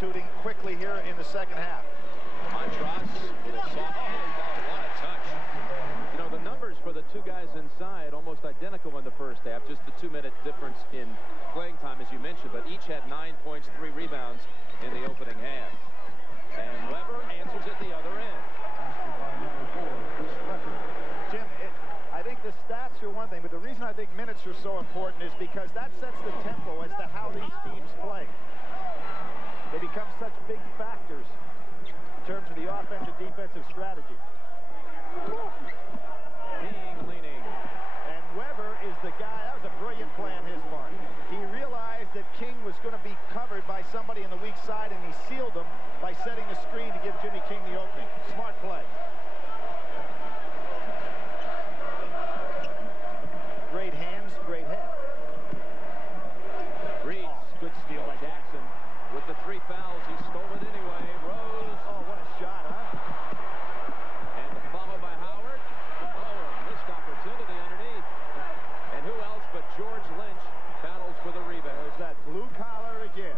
substituting quickly here in the second half. Montross with a soft volley ball. What a touch. You know, the numbers for the two guys inside almost identical in the first half. Just the 2-minute difference in playing time, as you mentioned. But each had 9 points, 3 rebounds in the opening half. And Weber answers at the other end. Jim, I think the stats are one thing, but the reason I think minutes are so important is because that sets the tempo as to how these teams play. They become such big factors in terms of the offensive defensive strategy. King leaning. And Weber is the guy. That was a brilliant play on his part. He realized that King was going to be covered by somebody in the weak side, and he sealed him by setting the screen to give Jimmy King the opening. Smart play. Great hands, great head. Reese, good steal by Jackson. With the 3 fouls, he stole it anyway. Rose. Oh, what a shot, huh? And the follow by Howard. Oh, a missed opportunity underneath. And who else but George Lynch battles for the rebound. There's that blue collar again.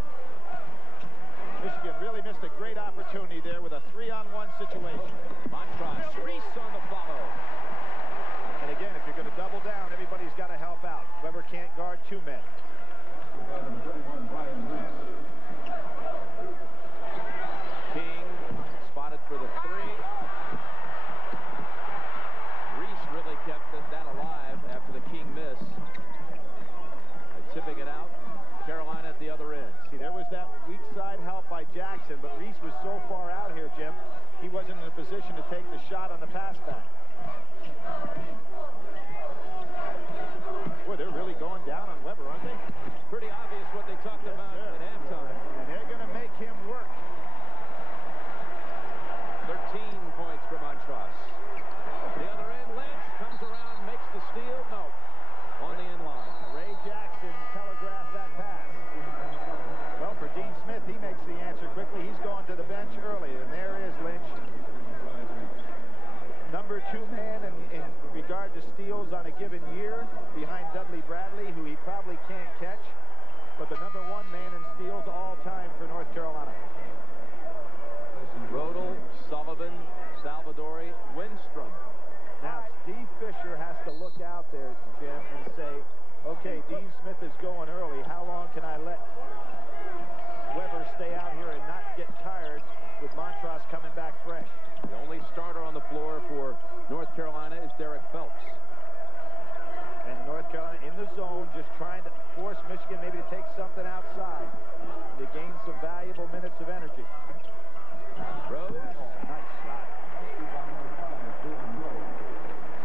Michigan really missed a great opportunity there with a 3-on-1 situation. Montross, Reese on the follow. And again, if you're going to double down, everybody's got to help out. Weber can't guard 2 men. King spotted for the 3. Reese really kept that alive after the King miss. Tipping it out. Carolina at the other end. See, there was that weak side help by Jackson, but Reese was so far out here, Jim, he wasn't in a position to take the shot on the pass back. Boy, they're really going down on Weber, aren't they? Pretty obvious what they talked about at halftime. And they're going to make him work. 13 points for Montross. The other end, Lynch comes around, makes the steal. No, on the end line. Ray Jackson telegraphed that pass. Well, for Dean Smith, he makes the answer quickly. He's going to the bench early, and there is Lynch. Number 2 man in regard to steals on a given year behind Dudley Bradley, who he probably can't catch, but the number 1 man in steals all time for North Carolina. Rodel, Sullivan, Salvadori, Winstrom. Now, Steve Fisher has to look out there, Jim, and say, okay, Dean Smith is going early. How long can I let Weber stay out here and not get tired with Montross coming back fresh? The only starter on the floor for North Carolina is Derek Phelps. And North Carolina in the zone, just trying to force Michigan maybe to take something outside to gain some valuable minutes of energy. Rose. Nice shot.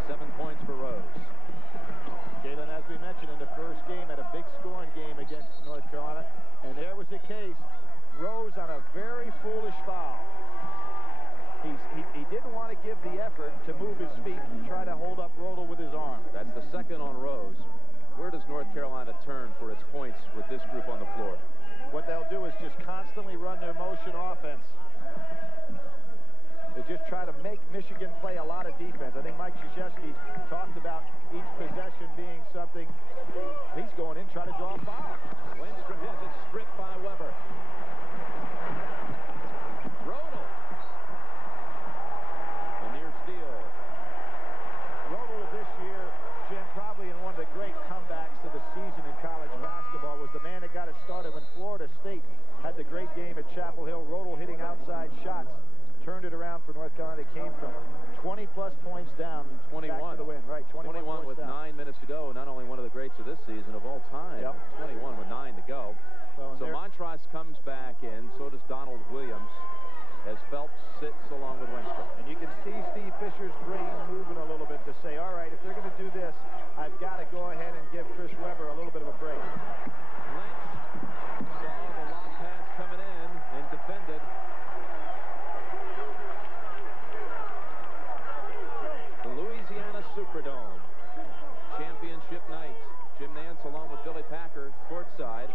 7 points for Rose. Jalen, as we mentioned in the first game, had a big scoring game against North Carolina. And there was the case. Rose on a very foolish foul. He didn't want to give the effort to move his feet and try to hold up Rodel with his arm. That's the second on Rose. Where does North Carolina turn for its points with this group on the floor? What they'll do is just constantly run their motion offense. They just try to make Michigan play a lot of defense. I think Mike Krzyzewski talked about each possession being something. He's going in, trying to draw a foul. Lindstrom has it stripped by Weber. Rodel. A near steal. Rodel this year, Jim, probably in one of the great comebacks of the season in college basketball, was the man that got it started when Florida State had the great game at Chapel Hill. Rodel hitting outside shots. Turned it around for North Carolina. They came from 20-plus points down. 21. Back to the win, right? 21 with down. 9 minutes to go. Not only one of the greats of this season of all time. Yep. 21 with 9 to go. Well, so Montross comes back in. So does Donald Williams. As Phelps sits along with Winstrom. And you can see Steve Fisher's brain moving a little bit to say, all right, if they're going to do this, I've got to go ahead and give Chris Weber a little bit of a break. Lynch saw the long pass coming in and defended. The Louisiana Superdome. Championship night. Jim Nance along with Billy Packer courtside.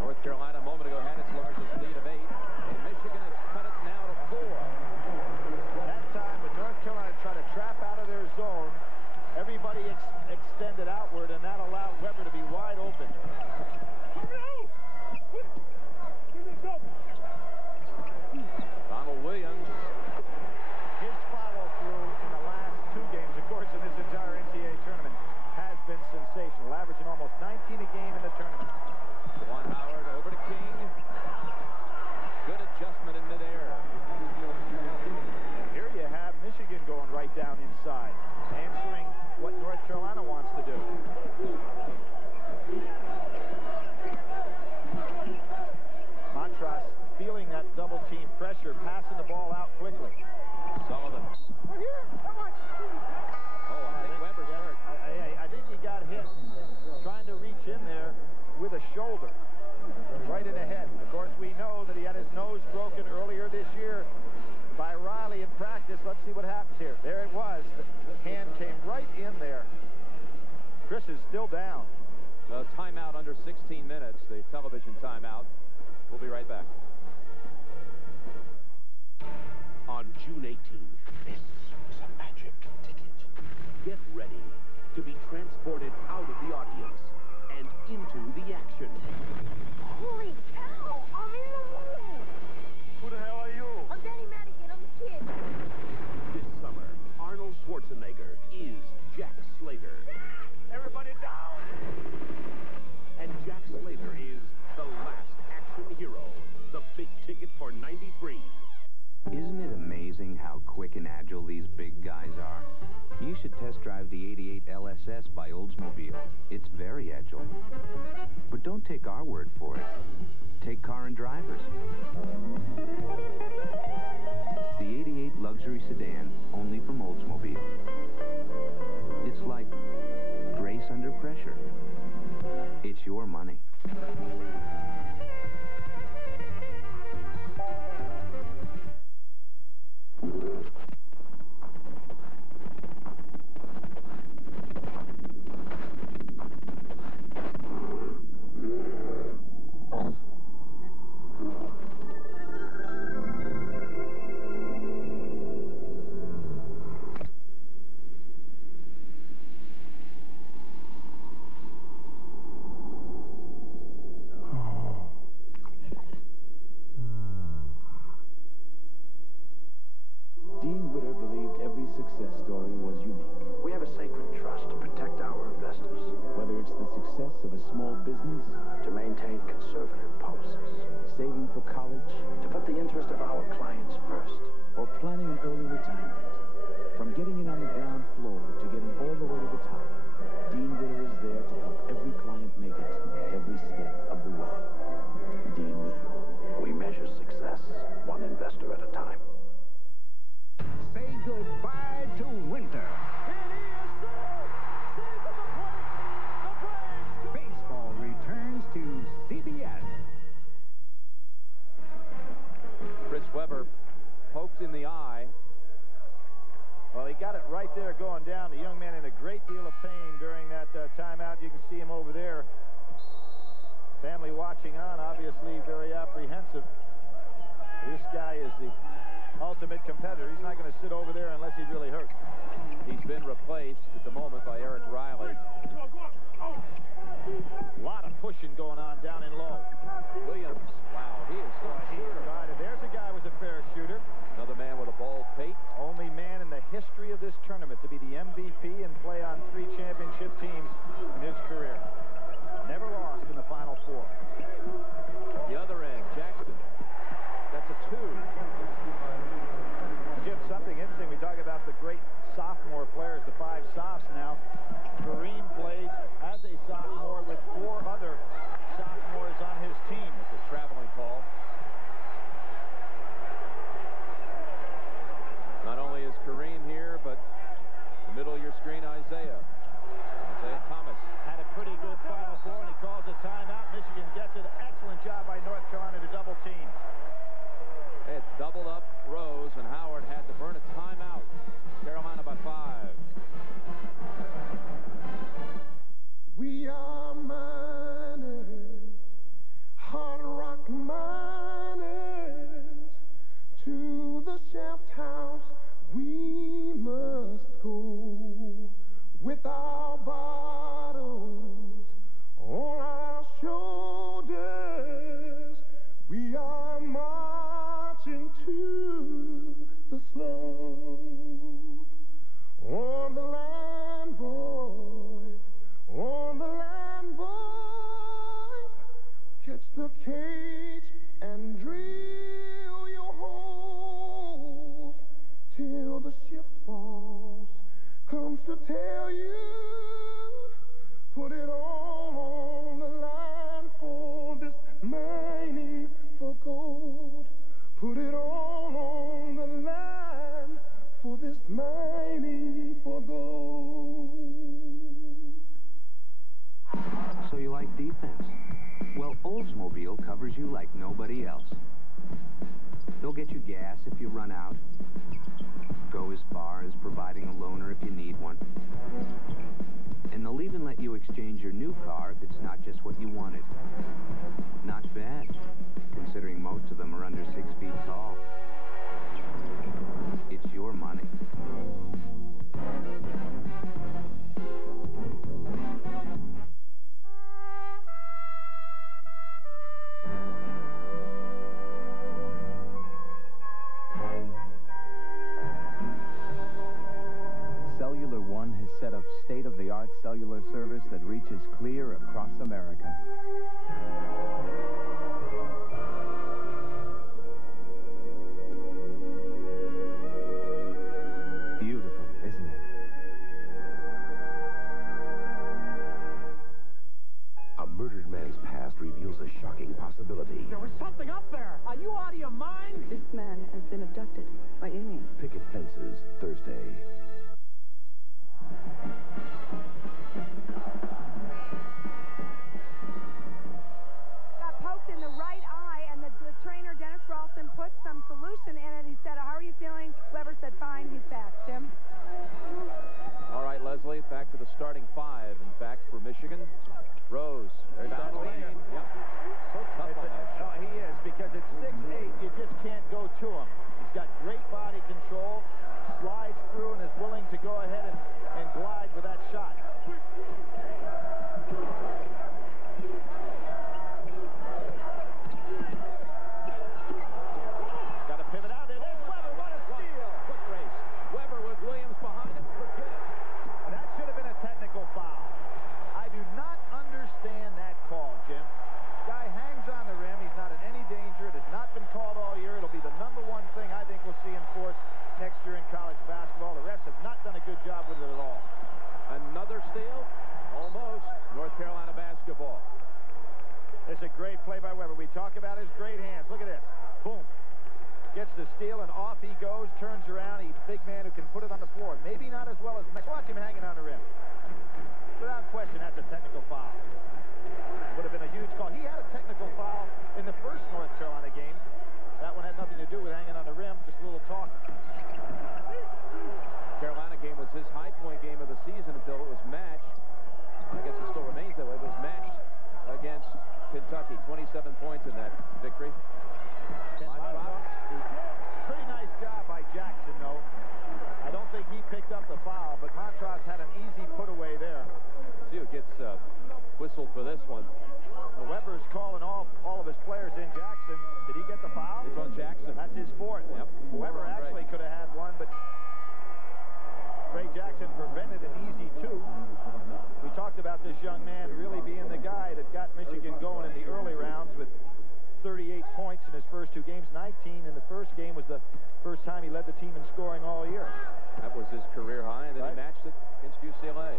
North Carolina a moment ago had its largest lead of 8. And Michigan has cut it now to 4. That time when North Carolina tried to trap out of their zone, everybody extended outward, and that allowed Weber to be wide open. with a shoulder right in the head. Of course, we know that he had his nose broken earlier this year by Riley in practice. Let's see what happens here. There it was. The hand came right in there. Chris is still down. The timeout under 16 minutes, the television timeout. We'll be right back. On June 18th, this is a magic ticket. Get ready to be transported out of the audience and into the action. Holy cow! I'm in the room! Who the hell are you? I'm Danny Madigan. I'm a kid. This summer, Arnold Schwarzenegger is Jack Slater. Everybody down! And Jack Slater is the last action hero. The big ticket for '93. Isn't it amazing how quick and agile these big guys are? You should test drive the '88 LSS by Oldsmobile. It's very agile. But don't take our word for it. Take Car and Drivers. The '88 luxury sedan, only from Oldsmobile. It's like grace under pressure. It's your money. Success story was unique. We have a sacred trust to protect our investors. Whether it's the success of a small business, To maintain conservative policies. saving for college, To put the interest of our clients first. or planning an early retirement. From getting in on the ground floor to getting all the way to the top, Dean Witter is there to help every client make it every step of the way. Dean Witter. We measure success one investor at a time. Say goodbye to winter. Baseball returns to CBS. Chris Webber poked in the eye. Well, he got it right there going down. The young man in a great deal of pain during that timeout. You can see him over there. Family watching on, obviously very apprehensive. This guy is the ultimate competitor. He's not going to sit over there unless he really hurt. He's been replaced at the moment by Eric Riley. A lot of pushing going on down in low. Williams, wow, he is so Right, there's a guy who was a fair shooter. Another man with a bald pate. Only man in the history of this tournament to be the MVP and play on 3 championship teams in his career. Never lost in the Final Four. The other end, Jackson. That's a 2. Jim, something interesting. We talk about the great sophomore players, the 5 sophs now. Kareem played as a sophomore with 4 other sophomore Oldsmobile covers you like nobody else. They'll get you gas if you run out. Go as far as providing a loaner if you need one. And they'll even let you exchange your new car if it's not just what you wanted. Not bad, considering most of them are under 6 feet tall. It's your money. Cellular One has set up state-of-the-art cellular service that reaches clear across America. Beautiful, isn't it? A murdered man's past reveals a shocking possibility. There was something up there. Are you out of your mind? This man has been abducted by aliens. Picket Fences, Thursday. Got poked in the right eye, and the trainer, Dennis Ralston, put some solution in it. He said, how are you feeling? Weber said, fine, he's back. Jim? All right, Leslie, back to the starting 5, in fact, for Michigan. Rose, there's down the lane. Yep. So tough on that shot. He is, because it's 6'8", you just can't go to him. He's got great body control, slides through, and is willing to go ahead and glide with that shot. Got to pivot out. It is Weber. What a steal. Quick race. Weber with Williams behind him. Forget it. That should have been a technical foul. I do not understand that call, Jim. Guy hangs on the rim. He's not in any danger. It has not been called all year. It'll be the #1 thing I think we'll see enforced next year in college basketball. The refs have not done a good job with it at all. Another steal? Almost. North Carolina basketball. It's a great play by Weber. We talk about his great hands. Look at this. Boom. Gets the steal, and off he goes, turns around. He's a big man who can put it on the floor. Maybe not as well as Max. Watch him hanging on the rim. Without question, that's a technical foul. Would have been a huge call. He had a technical foul in the first North Carolina game. That one had nothing to do with hanging on the rim, just a little talk. Carolina game was his high point game of the season until it was matched. I guess it still remains that way. It was matched against Kentucky. 27 points in that victory. Pretty nice job by Jackson, though. I don't think he picked up the foul, but Montross had an easy put away there. See who gets whistled for this one. Well, Weber's calling all of his players in. Jackson, did he get the foul? It's on Jackson. That's his fourth. Yep. Weber actually could have had one, but Ray Jackson prevented an easy 2. We talked about this young man really being the guy that got Michigan going in the early rounds with 38 points in his first 2 games. 19 in the first game was the first time he led the team in scoring all year. That was his career high, and then he matched it against UCLA.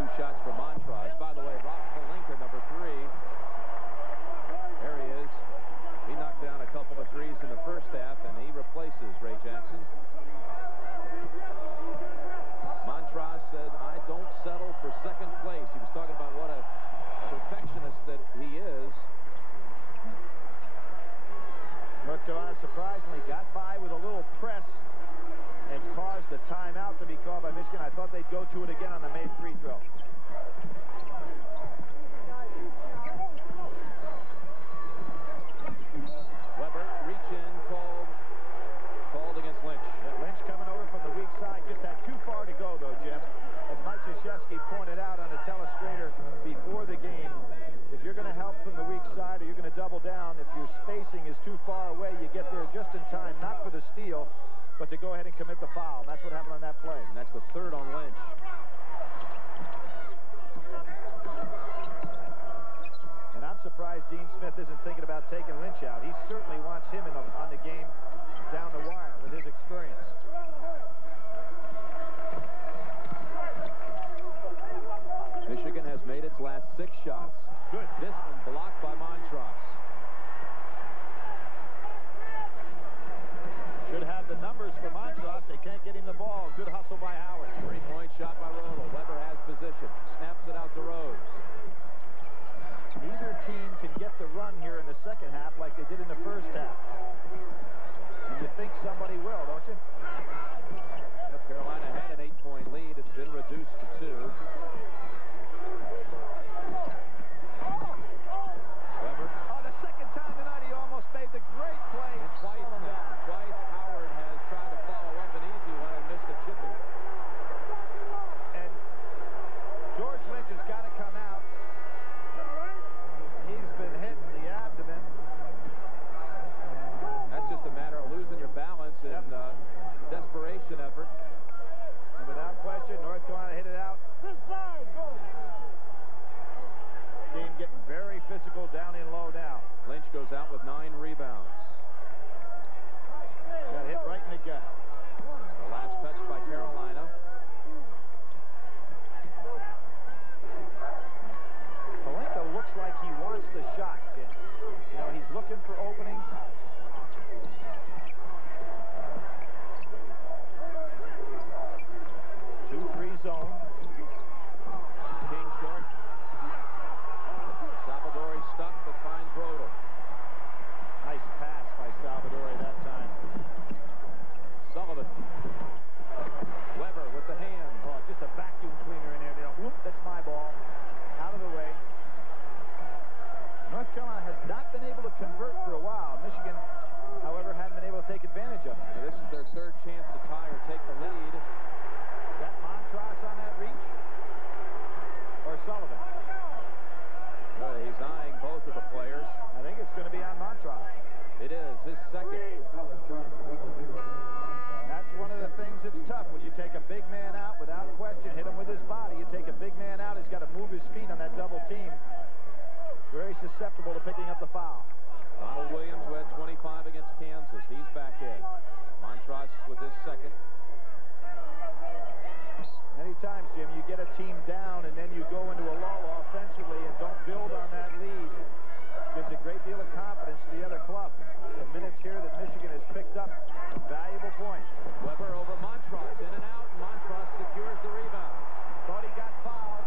2 shots for Montross. By the way, Rob Pelinka, number 3. There he is. He knocked down a couple of threes in the first half, and he replaces Ray Jackson. Montross said, I don't settle for second place. He was talking about what a perfectionist that he is. North Carolina surprisingly got by with a little press and caused the timeout to be called by Michigan. I thought they'd go to it again on the made free throw. Weber, reach in, called against Lynch. Yeah, Lynch coming over from the weak side. Just had too far to go, though, Jim. As Mike Krzyzewski pointed out on the telestrator before the game, if you're going to help from the weak side or you're going to double down, if your spacing is too far away, you get there just in time, not for the steal, but to go ahead and commit the foul. And that's what happened on that play. And that's the 3rd on Lynch. And I'm surprised Dean Smith isn't thinking about taking Lynch out. He certainly wants him on the game down the wire with his experience. Michigan has made its last 6 shots. Good. This one blocked by Montross. Should have the numbers for Montross. They can't get him the ball. Good hustle by Howard. 3-point shot by Rodel. Weber has position. Snaps it out to Rose. physical down in low now. Lynch goes out with 9 rebounds. Got hit right in the gut. The last touch by Carolina. Pelinka looks like he wants the shot, Jim. You know, he's looking for openings. 2-3 zone. King short. Salvadori stuck, but finds Rodel. Nice pass by Salvadori that time. Sullivan. Weber with the hand. Oh, just a vacuum cleaner in there. You know, whoop, that's my ball. Out of the way. North Carolina has not been able to convert for a while. Michigan, however, hadn't been able to take advantage of it. Now, this is their 3rd chance to tie or take the lead. Is that Montross on that reach? Or Sullivan? Well, he's eyeing both of the players. I think it's going to be on Montross. It is his 2nd. That's one of the things that's tough. When you take a big man out, without question, hit him with his body. You take a big man out, he's got to move his feet on that double team. Very susceptible to picking up the foul. Donald Williams, who had 25 against Kansas. He's back in. Montross with his 2nd. Many times, Jim, you get a team down and then you go into a lull offensively and don't build on that lead. Gives a great deal of confidence to the other club. The minutes here that Michigan has picked up some valuable points. Weber over Montross, in and out. Montross secures the rebound. Thought he got fouled.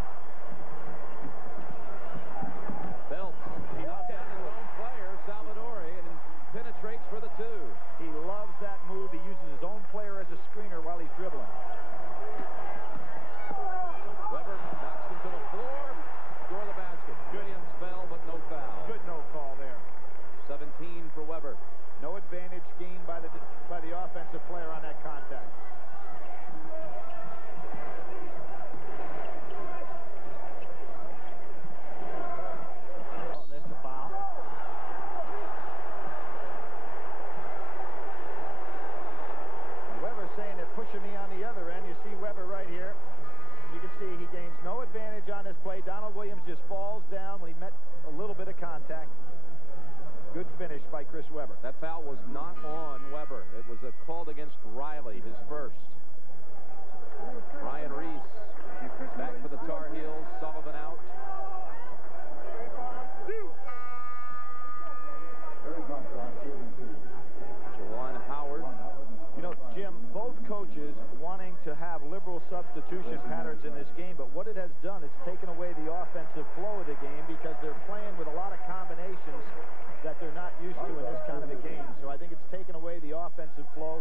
Belts. He knocked down his own player, Salvadori, and penetrates for the 2. He loves that move. He uses his own player as a screener while he's dribbling. Weber knocks him to the floor. Score the basket. Williams fell, but no foul. Good no call there. 17 for Weber. No advantage gained by the offensive player on that contact. Oh, that's a foul. Weber saying they're pushing me on the other end. You see Weber right here. You can see he gains no advantage on this play. Donald Williams just falls down when he met a little bit of contact. Good finish by Chris Weber. That foul was not on Weber. It was called against Riley, his 1st. Ryan Reese back for the Tar Heels. Sullivan out. Jawan Howard. You know, Jim, both coaches wanting to have liberal substitution patterns in this game, but what it has done, it's taken away the offensive flow of the game because they're playing with a lot of combinations that they're not used to in this kind of a game. So I think it's taken away the offensive flow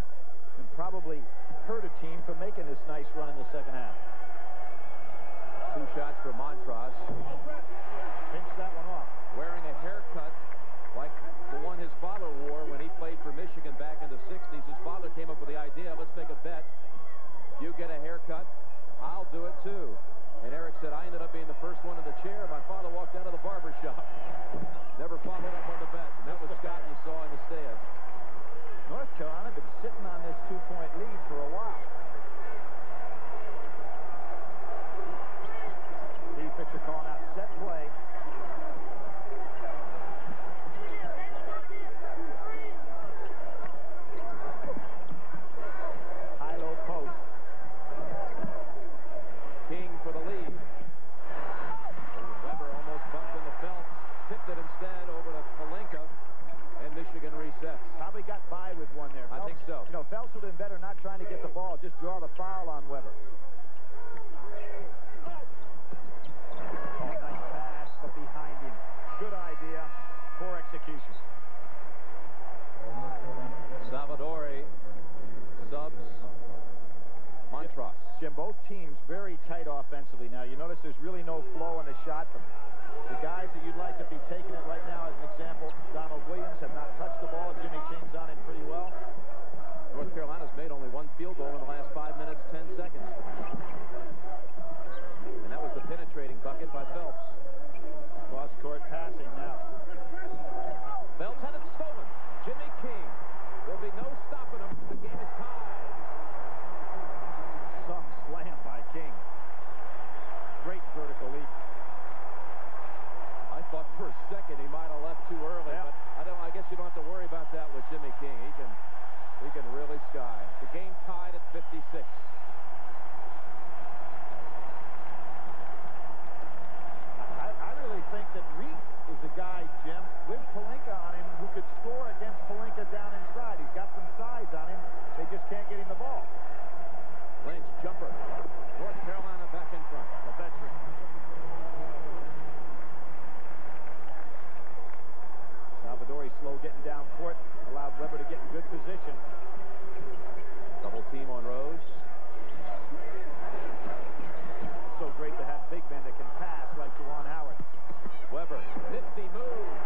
and probably hurt a team for making this nice run in the second half. 2 shots for Montross. Pinch that one off. Wearing a haircut like the one his father wore when he played for Michigan back in the 60s. His father came up with the idea, let's make a bet. You get a haircut, I'll do it too. And Eric said, I ended up being the first one in the chair. My father walked out of the barber shop. Never followed up on the bet. And that was Scott you saw in the stands. North Carolina been sitting on this 2-point lead for a while. The pitcher calling out set play. High-low post. King for the lead. Weber almost bumped into Phelps. Tipped it instead over to Pelinka. And Michigan resets. Probably got by with one there. I think so. You know, Phelps would have been better not trying to get the ball, just draw the foul on Weber. Oh, nice pass, but behind him. Good idea. Poor execution. Salvadori subs Montross. Jim, both teams very tight offensively now. You notice there's really no flow on the shot. The guys that you'd like to be taking it right now, as an example, Donald Williams have not touched the ball. Jimmy King's on it pretty well. North Carolina's made only 1 field goal in the last 5 minutes, 10 seconds. for a second he might have left too early, but I guess you don't have to worry about that with Jimmy King. He can really sky. The game tied at 56. I really think that Reese is a guy, Jim, with Pelinka on him, who could score against Pelinka down inside. He's got some size on him. They just can't get him the ball. Lynch, jumper. North Carolina back in front. The veteran. Salvadori slow getting down court. Allowed Weber to get in good position. Double team on Rose. So great to have big men that can pass like Juwan Howard. Weber, nifty move.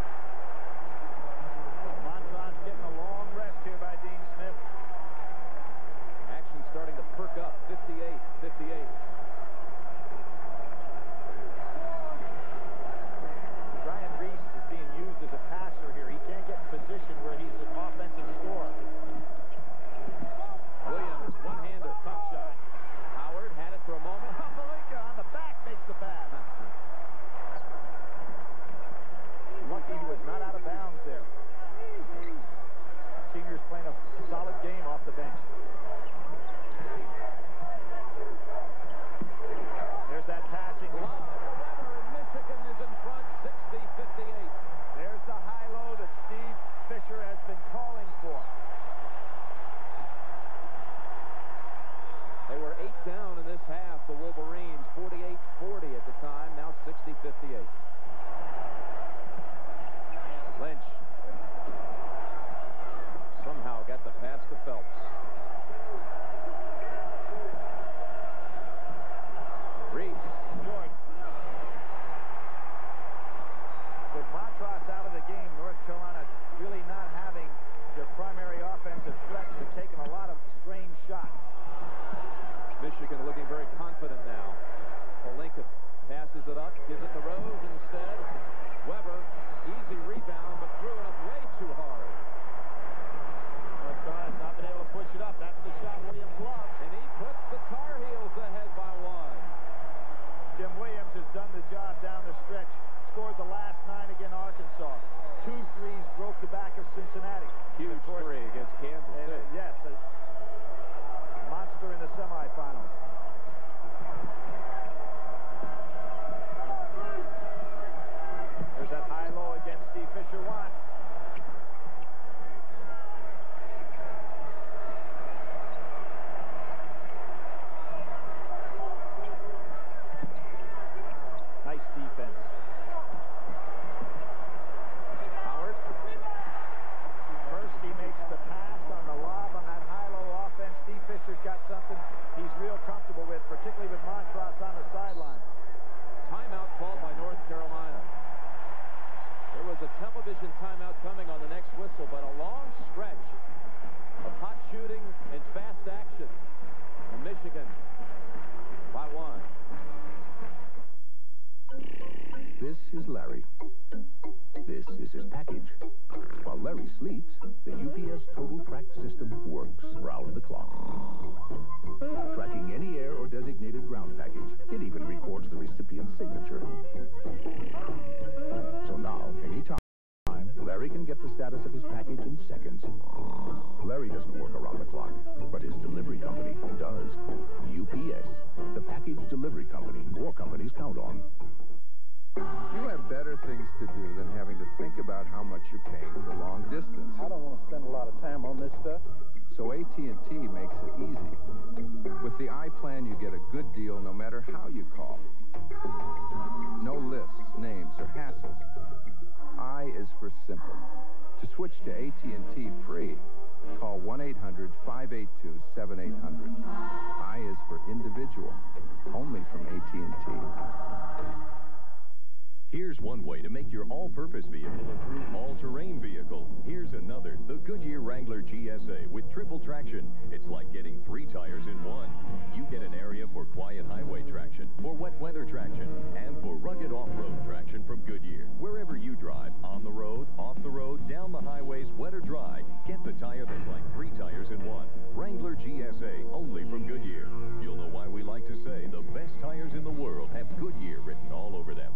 Montrose getting a long rest here by Dean Smith. Action starting to perk up. 58-58. Brian Reese is being used as a passer here. He can't get in position where he's an offensive scorer. Williams, one-hander, tough shot. Howard had it for a moment. Pelinka on the back makes the pass. Lucky he was not out of bounds there. Seniors playing a solid game off the bench. There's that passing. Weber, and Michigan is in front, 60-58. There's the high-low that Steve Fisher has been calling for. They were 8 down in this half, the Wolverines. 48-40 at the time, now 60-58. Lynch somehow got the pass to Phelps. Reese. Jordan. With Montrose out of the game, North Carolina really not having their primary offensive threats. They're taking a lot of strange shots. Michigan looking very confident now. Pelinka passes it up, gives it to Rose instead. Weber, easy rebound, but threw it up way too hard. North Carolina's not been able to push it up. That's the shot Williams loves. And he puts the Tar Heels ahead by 1. Jim Williams has done the job down the stretch. Scored the last 9 against Arkansas. 2 threes broke the back of Cincinnati. Huge three against Kansas, too. Yes, a monster in the semifinals. There's that high-low against Steve Fisher. One. Nice defense. Howard. First he makes the pass on the lob on that high-low offense. Steve Fisher's got something he's real comfortable with, particularly with Montrose on the sideline. Timeout called by North Carolina. There was a television timeout coming on the next whistle, but a long stretch of hot shooting and fast action. And Michigan by 1. This is Larry. This is his package. While Larry sleeps, the UPS Total Track system works round the clock. Tracking any air or designated ground package, it even records the recipient's signature. So now, anytime, Larry can get the status of his package in seconds. Larry doesn't work around the clock, but his delivery company does. UPS, the package delivery company more companies count on. You have better things to do than having to think about how much you're paying for long distance. I don't want to spend a lot of time on this stuff. So AT&T makes it easy. With the iPlan, you get a good deal no matter how you call. No lists, names, or hassles. I is for simple. To switch to AT&T free, call 1-800-582-7800. I is for individual, only from AT&T. Here's one way to make your all-purpose vehicle a true all-terrain vehicle. Here's another, the Goodyear Wrangler GSA with triple traction. It's like getting 3 tires in 1. You get an area for quiet highway traction, for wet weather traction, and for rugged off-road traction from Goodyear. Wherever you drive, on the road, off the road, down the highways, wet or dry, get the tire that's like 3 tires in 1. Wrangler GSA, only from Goodyear. You'll know why we like to say the best tires in the world have Goodyear written all over them.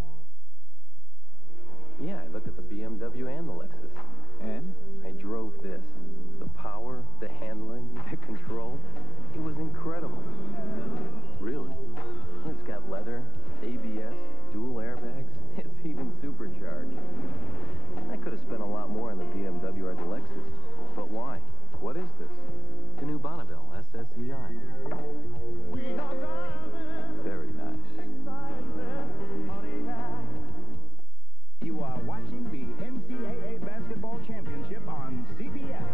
Yeah, BMW and the Lexus. And? I drove this. The power, the handling, the control. It was incredible. Really? It's got leather, ABS, dual airbags. It's even supercharged. I could have spent a lot more on the BMW or the Lexus. But why? What is this? The new Bonneville SSEI. Very nice. You are watching the NCAA Basketball Championship on CBS.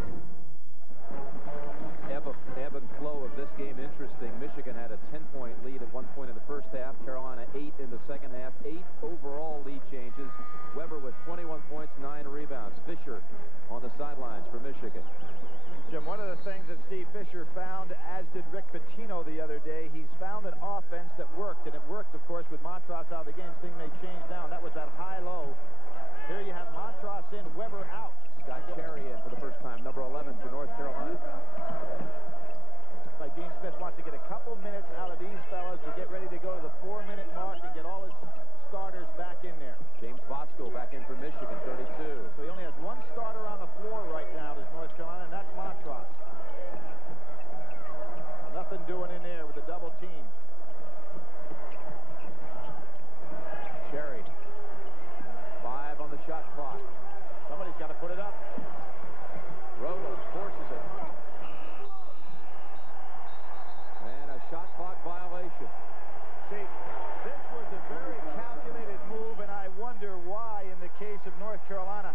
Ebb and flow of this game interesting. Michigan had a 10-point lead at one point in the first half. Carolina 8 in the second half. 8 overall lead changes. Weber with 21 points, 9 rebounds. Fisher on the sidelines for Michigan. Jim, one of the things that Steve Fisher found, as did Rick Pitino the other day, he's found an offense that worked, and it worked, of course, with Montross out of the game. Thing may change now, and that was that high-low. Here you have Montross in, Weber out. Scott Cherry in for the first time, number 11 for North Carolina. Like Dean Smith wants to get a couple minutes out of these fellas to get ready to go to the 4-minute mark and get all his starters back in there. James Bosco back in for Michigan, 32. So he only has one starter on the floor right now, does North Carolina, and that's Montross. Nothing doing in there with the double team. Cherry. 5 on the shot clock. Somebody's got to put it up. Roto forces it. And a shot clock violation. See, this was a very calculated move, and I wonder why, in the case of North Carolina,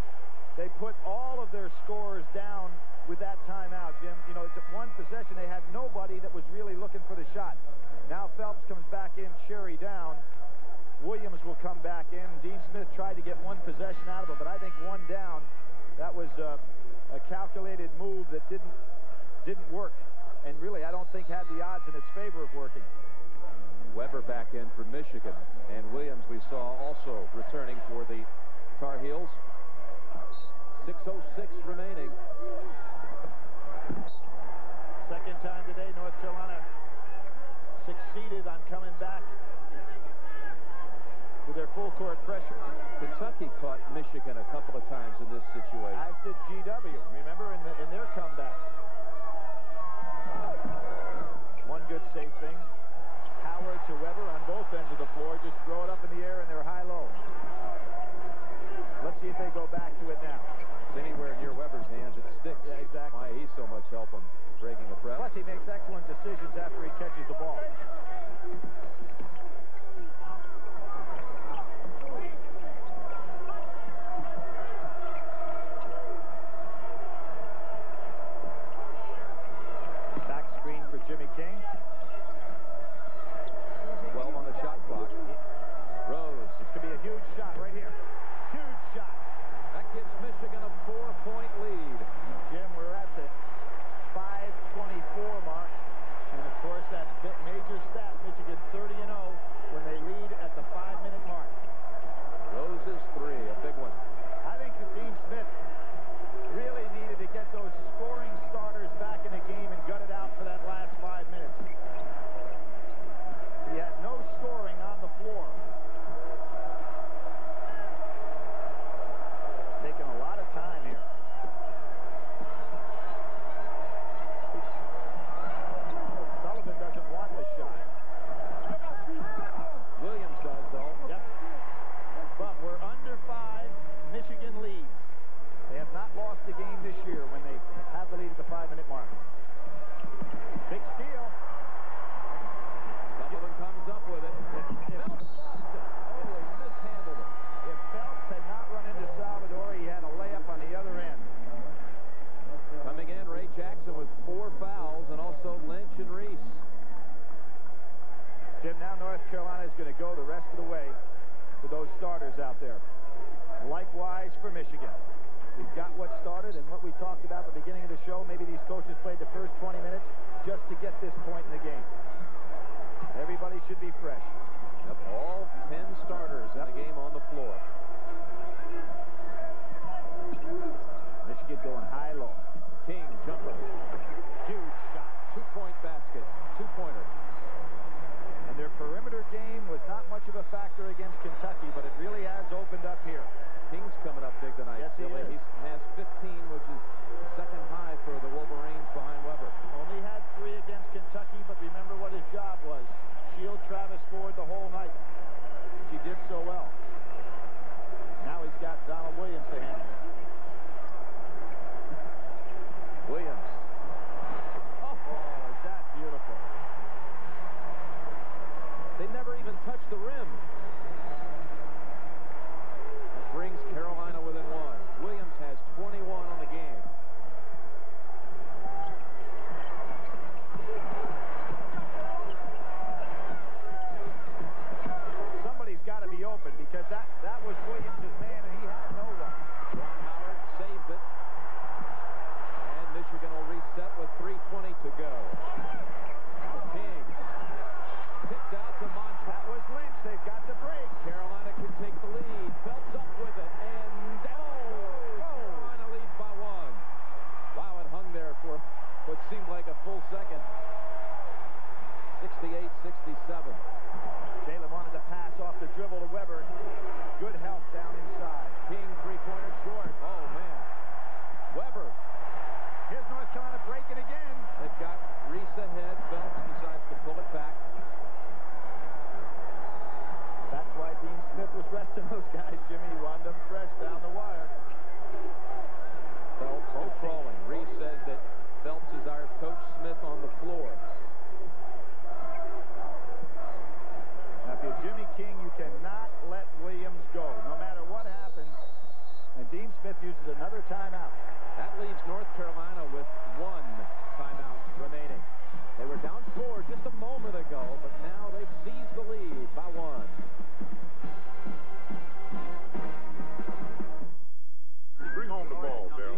they put all of their scorers down with that timeout, Jim. You know, it's one possession. They had nobody that was really looking for the shot. Now Phelps comes back in, Cherry down. Williams will come back in. Dean Smith tried to get one possession out of it, but I think one down, that was a calculated move that didn't work, and really I don't think had the odds in its favor of working. Weber back in for Michigan, and Williams we saw also returning for the Tar Heels. 6:06 remaining. Second time today North Carolina succeeded on coming back with their full court pressure. Kentucky caught Michigan a couple of times in this situation. As did GW, remember, in their comeback. One good safe thing. Howard to Weber on both ends of the floor. Just throw it up in the air and they're high-low. Let's see if they go back to it now. It's anywhere near Weber's hands, it sticks. Yeah, exactly. Why he's so much help on breaking a press. Plus, he makes excellent decisions after he catches the ball. Back screen for Jimmy King. 12 on the shot clock. Rose. This could be a huge shot right here. Huge shot. That gives Michigan a 4-point lead. Jim, we're at the 5:24 mark. And, of course, that major stat, Michigan 30-0 when they lead at the 5-minute mark. Rose's 3, a big one. I think that Dean Smith really needed to get those scoring starters back in the game and gut it out for that last 5 minutes. He had no scoring on the floor. Taking a lot of time here. Sullivan doesn't want the shot. Williams does, though. Yep. But we're under 5. Michigan leads. They have not lost the game this year when they have the lead at the 5-minute mark. Big steal. Sullivan comes up with it. Phelps lost it. Oh, he mishandled it. If Phelps had not run into Salvador, he had a layup on the other end. Coming in, Ray Jackson with 4 fouls, and also Lynch and Reese. Jim, now North Carolina is going to go the rest of the way with those starters out there. Likewise for Michigan. We've got what started and what we talked about at the beginning of the show. Maybe these coaches played the first 20 minutes just to get this point in the game. Everybody should be fresh. Yep, all 10 starters in the game on the floor. Michigan going high-low. King jumper. Huge shot. 2-point basket. 2-pointer. And their perimeter game was not much of a factor against Kentucky, but it really has opened up here. King's coming up big tonight. needs another timeout. That leaves North Carolina with one timeout remaining. They were down 4 just a moment ago, but now they've seized the lead by 1. Bring home the ball, Bill.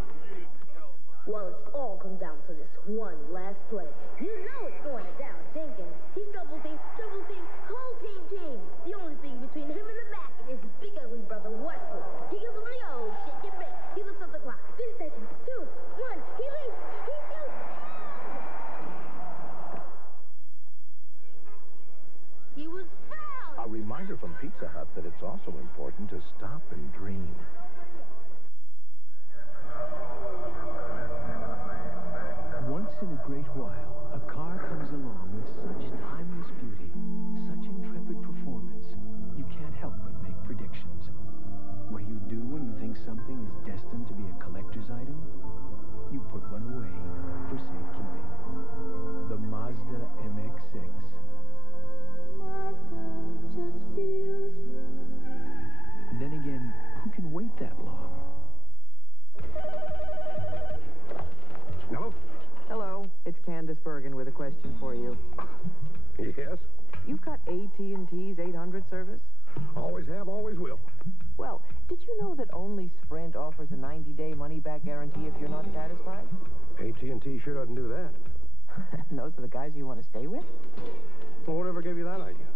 Well, it's all come down to this one last play. You know it's going to Dow Jenkins. He's double team, triple team, whole team. The only thing between him and the back is his big ugly brother Wesley. He gives him the old shake and bake. He looks at the clock. 3 seconds, 2, 1. He leaps. He shoots. He was fouled. A reminder from Pizza Hut that it's also important to stop and dream. Once in a great while, a car comes along with such timeless beauty, such intrepid performance, you can't help but make predictions. What do you do when you think something is destined to be a collector's item? You put one away for safekeeping. The Mazda MX-6. Then again, who can wait that long? Hello? Hello, it's Candace Bergen with a question for you. Yes? You've got AT&T's 800 service? Always have, always will. Well, did you know that only Sprint offers a 90-day money-back guarantee if you're not satisfied? AT&T sure doesn't do that. And those are the guys you want to stay with? Well, whatever gave you that idea?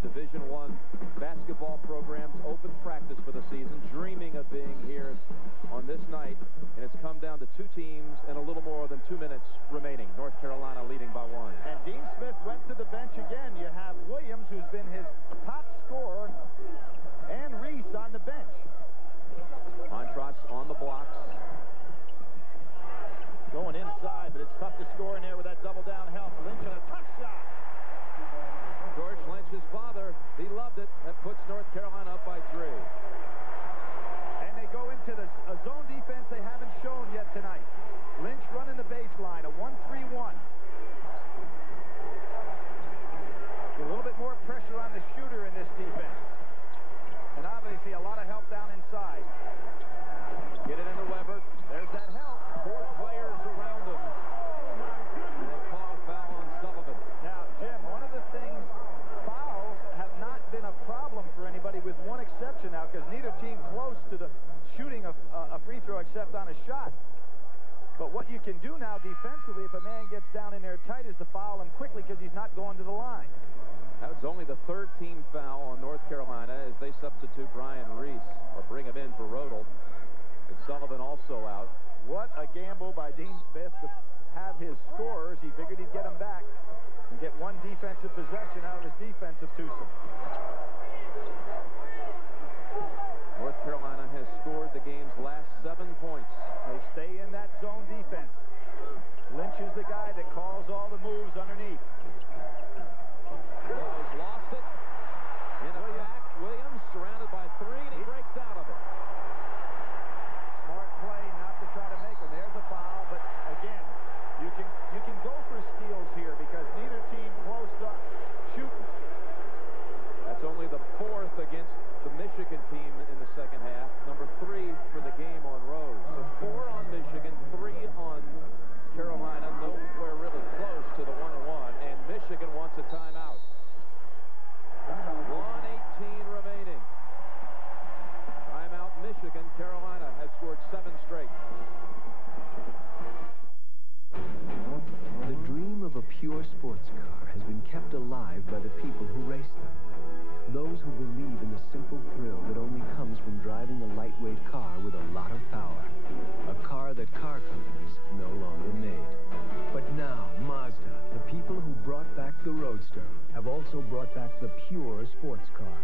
Division I basketball programs open practice for the season, dreaming of being here on this night, and it's come down to 2 teams and a little more than 2 minutes remaining. North Carolina leading by 1. And Dean Smith went to the bench again. You have Williams, who's been his top scorer, and Reese on the bench. Montross on the blocks. Going inside, but it's tough to score in there with that double down help. Lynch and a tough shot. George Lynch's father, he loved it. That puts North Carolina up by 3. And they go into a zone defense they haven't shown yet tonight. Lynch running the baseline, a 1-3-1. Get a little bit more pressure on the shooter in this defense. And obviously a lot of help down inside. Get it into Weber. There's that help. 4 players around him. And they call a foul on Sullivan. Now, Jim, one of the things, fouls have not been a problem for anybody with one exception now, because neither team close to the shooting a free throw except on a shot. But what you can do now defensively, if a man gets down in there tight, is to foul him quickly because he's not going to the line. That was only the 3rd team foul on North Carolina as they substitute Brian Reese, or bring him in for Rodel. And Sullivan also out. What a gamble by Dean Smith to have his scorers. He figured he'd get them back and get one defensive possession out of his defensive twosome. North Carolina has scored the game's last 7 points. They stay in that zone defense. Lynch is the guy that calls all the moves underneath. Rose lost it. In a back, Williams surrounded by 3, and he breaks out of it. Smart play not to try to make them. There's a foul, but again, you can go for steals here because neither team close up shooting. That's only the 4th against the Michigan team in the second half. Number 3 for the game on Rose. So 4 on Michigan, 3 on Carolina. Nowhere really close to the 1-on-1. And drive by the people who race them. Those who believe in the simple thrill that only comes from driving a lightweight car with a lot of power. A car that car companies no longer made. But now, Mazda, the people who brought back the Roadster, have also brought back the pure sports car.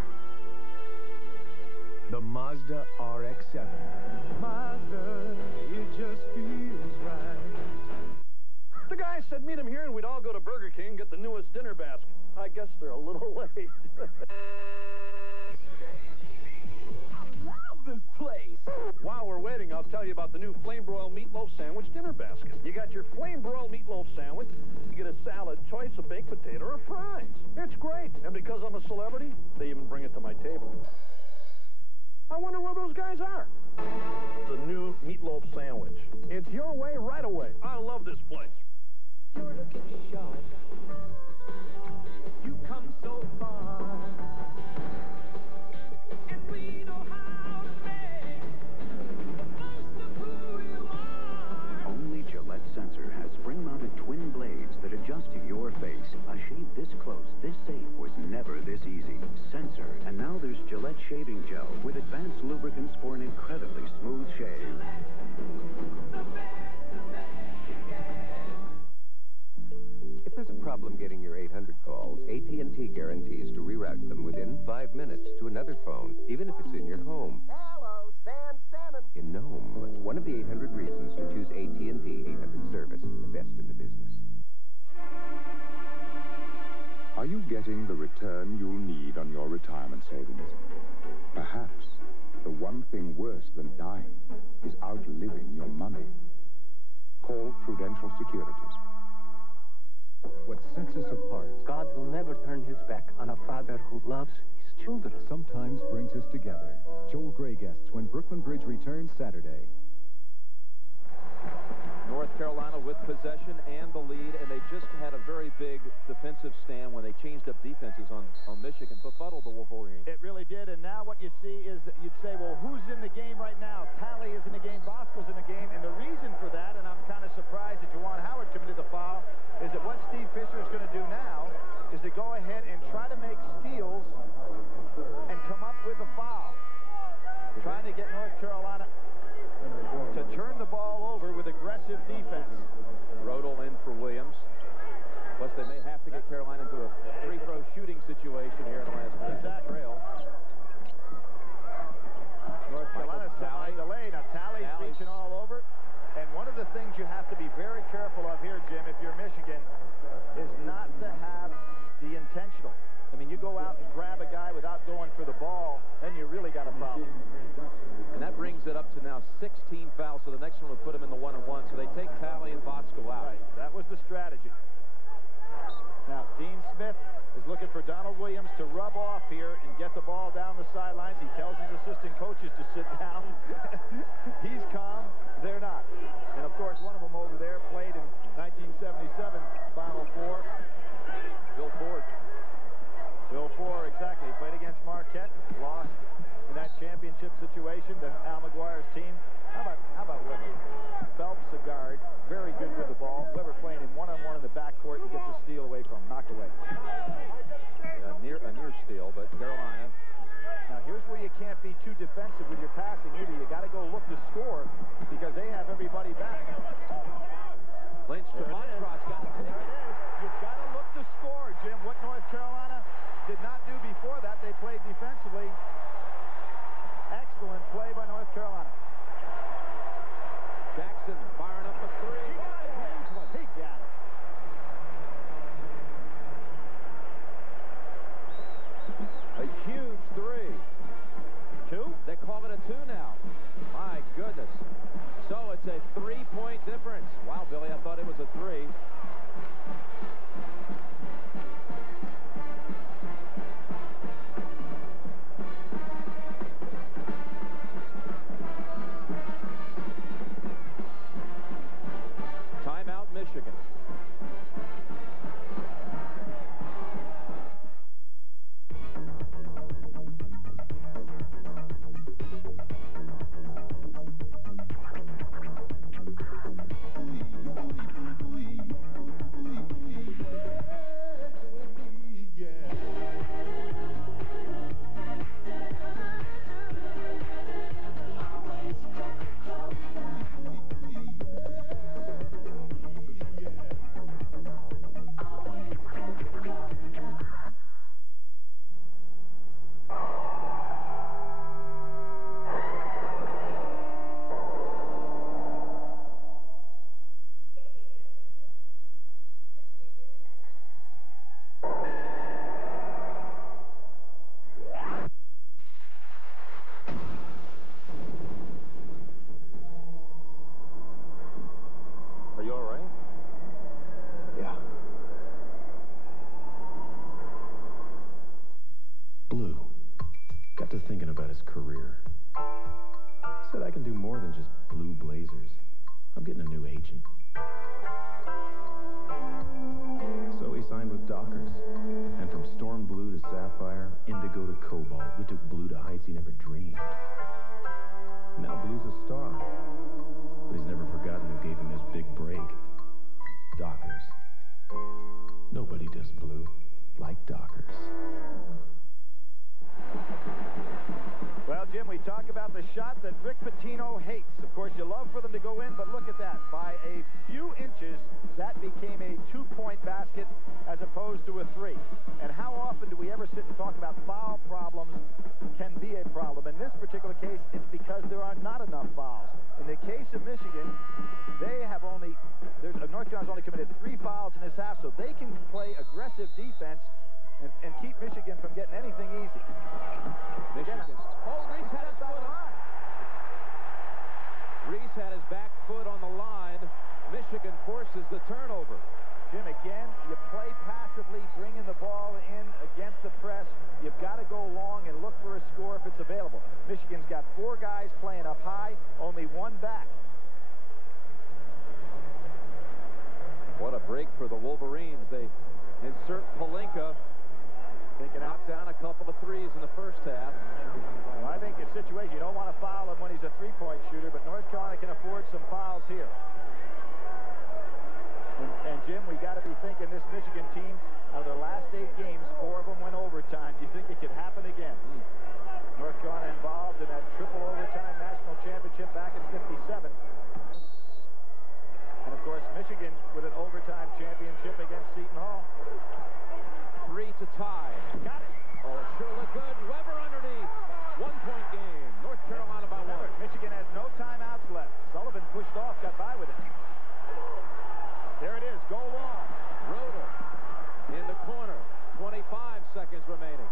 The Mazda RX-7. Mazda, it just feels right. The guy said meet him here and we'd all go to Burger King and get the newest dinner basket. I guess they're a little late. This place. While we're waiting, I'll tell you about the new flame broiled meatloaf sandwich dinner basket. You got your flame broiled meatloaf sandwich, you get a salad, choice of baked potato or fries. It's great, and because I'm a celebrity, they even bring it to my table. I wonder where those guys are. The new meatloaf sandwich. It's your way right away. I love this place. You're looking sharp. You come so far. And we know how to make the most of who you are. Only Gillette Sensor has spring-mounted twin blades that adjust to your face. A shave this close, this safe was never this easy. Sensor, and now there's Gillette shaving gel with advanced lubricants for an incredibly smooth shave. If there's a problem getting your 800 calls, AT&T guarantees to reroute them within 5 minutes to another phone, even if it's in your home. Hello, Sam Salmon. In Nome, it's one of the 800 reasons to choose AT&T 800 service, the best in the business. Are you getting the return you'll need on your retirement savings? Perhaps the one thing worse than dying is outliving your money. Call Prudential Securities. What sets us apart, God will never turn his back on a father who loves his children. Sometimes brings us together. Joel Gray guests when Brooklyn Bridge returns Saturday. North Carolina with possession and the lead, and they just had a very big defensive stand when they changed up defenses on Michigan, befuddled the Wolverines. It really did, and now what you see is that you'd say, well, who's in the game right now? Talley is in the game, Bosco's in the game, and the reason for that, and I'm kind of surprised that Juwan Howard committed the foul, is that what Steve Fisher is going to do now is to go ahead and try to make steals and come up with a foul. Trying to get North Carolina to turn the ball over with aggressive defense. Rodel in for Williams. Plus, they may have to get Carolina into a free-throw shooting situation here in the last minute. Exactly. Trail. North Carolina semi delay. Now, Talley's reaching all over. And one of the things you have to be very careful of here, Jim, if you're Michigan, is not to have the intentional. I mean, you go out and grab a guy without going for the ball, then you really got a problem. And that brings it up to now 16 fouls, so the next one will put him in the 1-on-1. So they take Talley and Bosco out. Right. That was the strategy. Now, Dean Smith is looking for Donald Williams to rub off here and get the ball down the sidelines. He tells his assistant coaches to sit down. He's calm. They're not. And, of course, one of them over there played in 1977 Final Four. Bill Ford. Bill Ford, exactly. Played against Marquette. Lost in that championship situation to Al McGuire's team. How about Weber? Phelps, a guard, very good with the ball. Weber playing him one-on-one in the backcourt and gets a steal away from him, knocked away. A near steal, but Carolina. Now here's where you can't be too defensive with your passing either. You got to go look to score because they have everybody back. Lynch to Montross, got it. There it is. You've got to look to score, Jim. What North Carolina did not do before that, they played defensively. Excellent play by North Carolina. Jackson firing up a three. He got it. He got it. A huge three. Two? They call it a two now. My goodness. So it's a 3-point difference. Wow, Billy, I thought it was a three. Timeout, Michigan. the shot that Rick Pitino hates. Of course, you love for them to go in, but look at that. By a few inches, that became a 2-point basket as opposed to a 3. And how often do we ever sit and talk about foul problems can be a problem? In this particular case, it's because there are not enough fouls. In the case of Michigan, they have only, North Carolina's only committed 3 fouls in this half, so they can play aggressive defense and keep Michigan from getting anything easy. Michigan. Reese had his foot on. Reese had his back foot on the line. Michigan forces the turnover. Jim, again, you play passively, bringing the ball in against the press. You've got to go long and look for a score if it's available. Michigan's got 4 guys playing up high, only 1 back. What a break for the Wolverines. They insert Palinka. Thinking knocked down a couple of threes in the first half. Well, I think it's a situation you don't want to foul him when he's a 3-point shooter, but North Carolina can afford some fouls here. And Jim, we got to be thinking this Michigan team, out of their last 8 games, 4 of them went overtime. Do you think it could happen again? North Carolina involved in that triple overtime national championship back in '57. And of course, Michigan with an overtime championship against Seton Hall. 3 to tie. Got it. Oh, it sure looked good. Weber underneath. 1-point game. North Carolina by 1. Michigan has no timeouts left. Sullivan pushed off, got by with it. There it is. Go long. Roeder in the corner. 25 seconds remaining.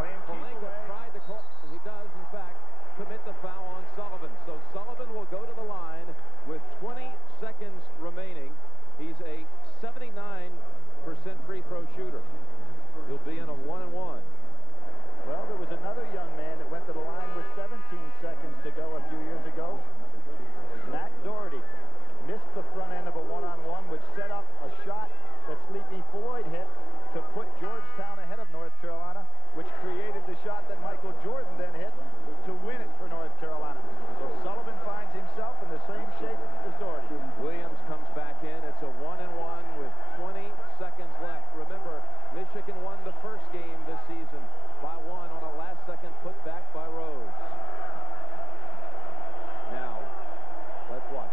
Palinka tried to call. He does, in fact, commit the foul on Sullivan. So Sullivan will go to the line with 20 seconds remaining. He's a 79% free throw shooter. He'll be in a 1-and-1. Well, there was another young man that went to the line with 17 seconds to go a few years ago. Matt Doherty missed the front end of a 1-on-1, which set up a shot that Sleepy Floyd hit to put Georgetown ahead of North Carolina, which created the shot that Michael Jordan then hit to win it for North Carolina. So Sullivan finds himself in the same shape as Doherty. Williams comes back in. It's a 1-and-1 with 20 seconds left. Remember, Michigan won the first game this season by 1 on a last-second putback by Rhodes. Now, let's watch.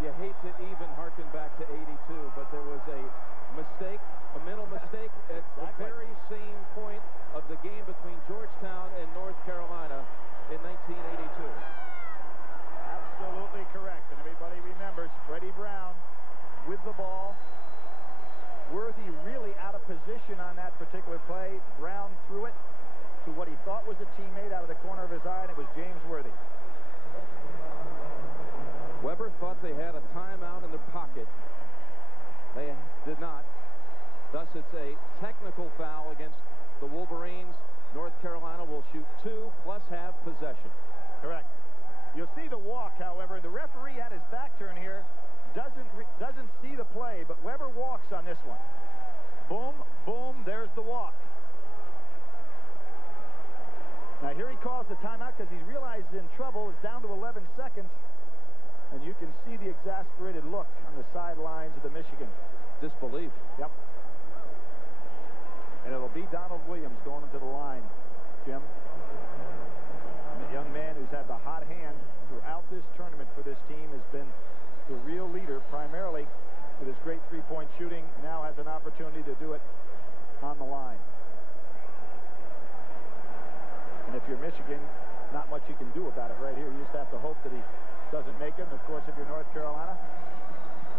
You hate to even harken back to '82, but there was a mistake, a mental mistake at the very same point of the game between Georgetown and North Carolina in 1982. Absolutely correct. And everybody remembers Freddie Brown with the ball. Worthy really out of position on that particular play. Brown threw it to what he thought was a teammate out of the corner of his eye, and it was James Worthy. Weber thought they had a timeout in their pocket. They did not. Thus, it's a technical foul against the Wolverines. North Carolina will shoot 2 plus have possession. Correct. You'll see the walk, however. The referee had his back turned here. Doesn't see the play, but Weber walks on this one. Boom, boom, there's the walk. Now here he calls the timeout because he's realized he's in trouble. It's down to 11 seconds. And you can see the exasperated look on the sidelines of the Michigan. Disbelief. Yep. And it'll be Donald Williams going into the line, Jim. And the young man who's had the hot hand throughout this tournament for this team has been the real leader, primarily with his great three-point shooting, now has an opportunity to do it on the line. And if you're Michigan, not much you can do about it right here. You just have to hope that he doesn't make it. And of course, if you're North Carolina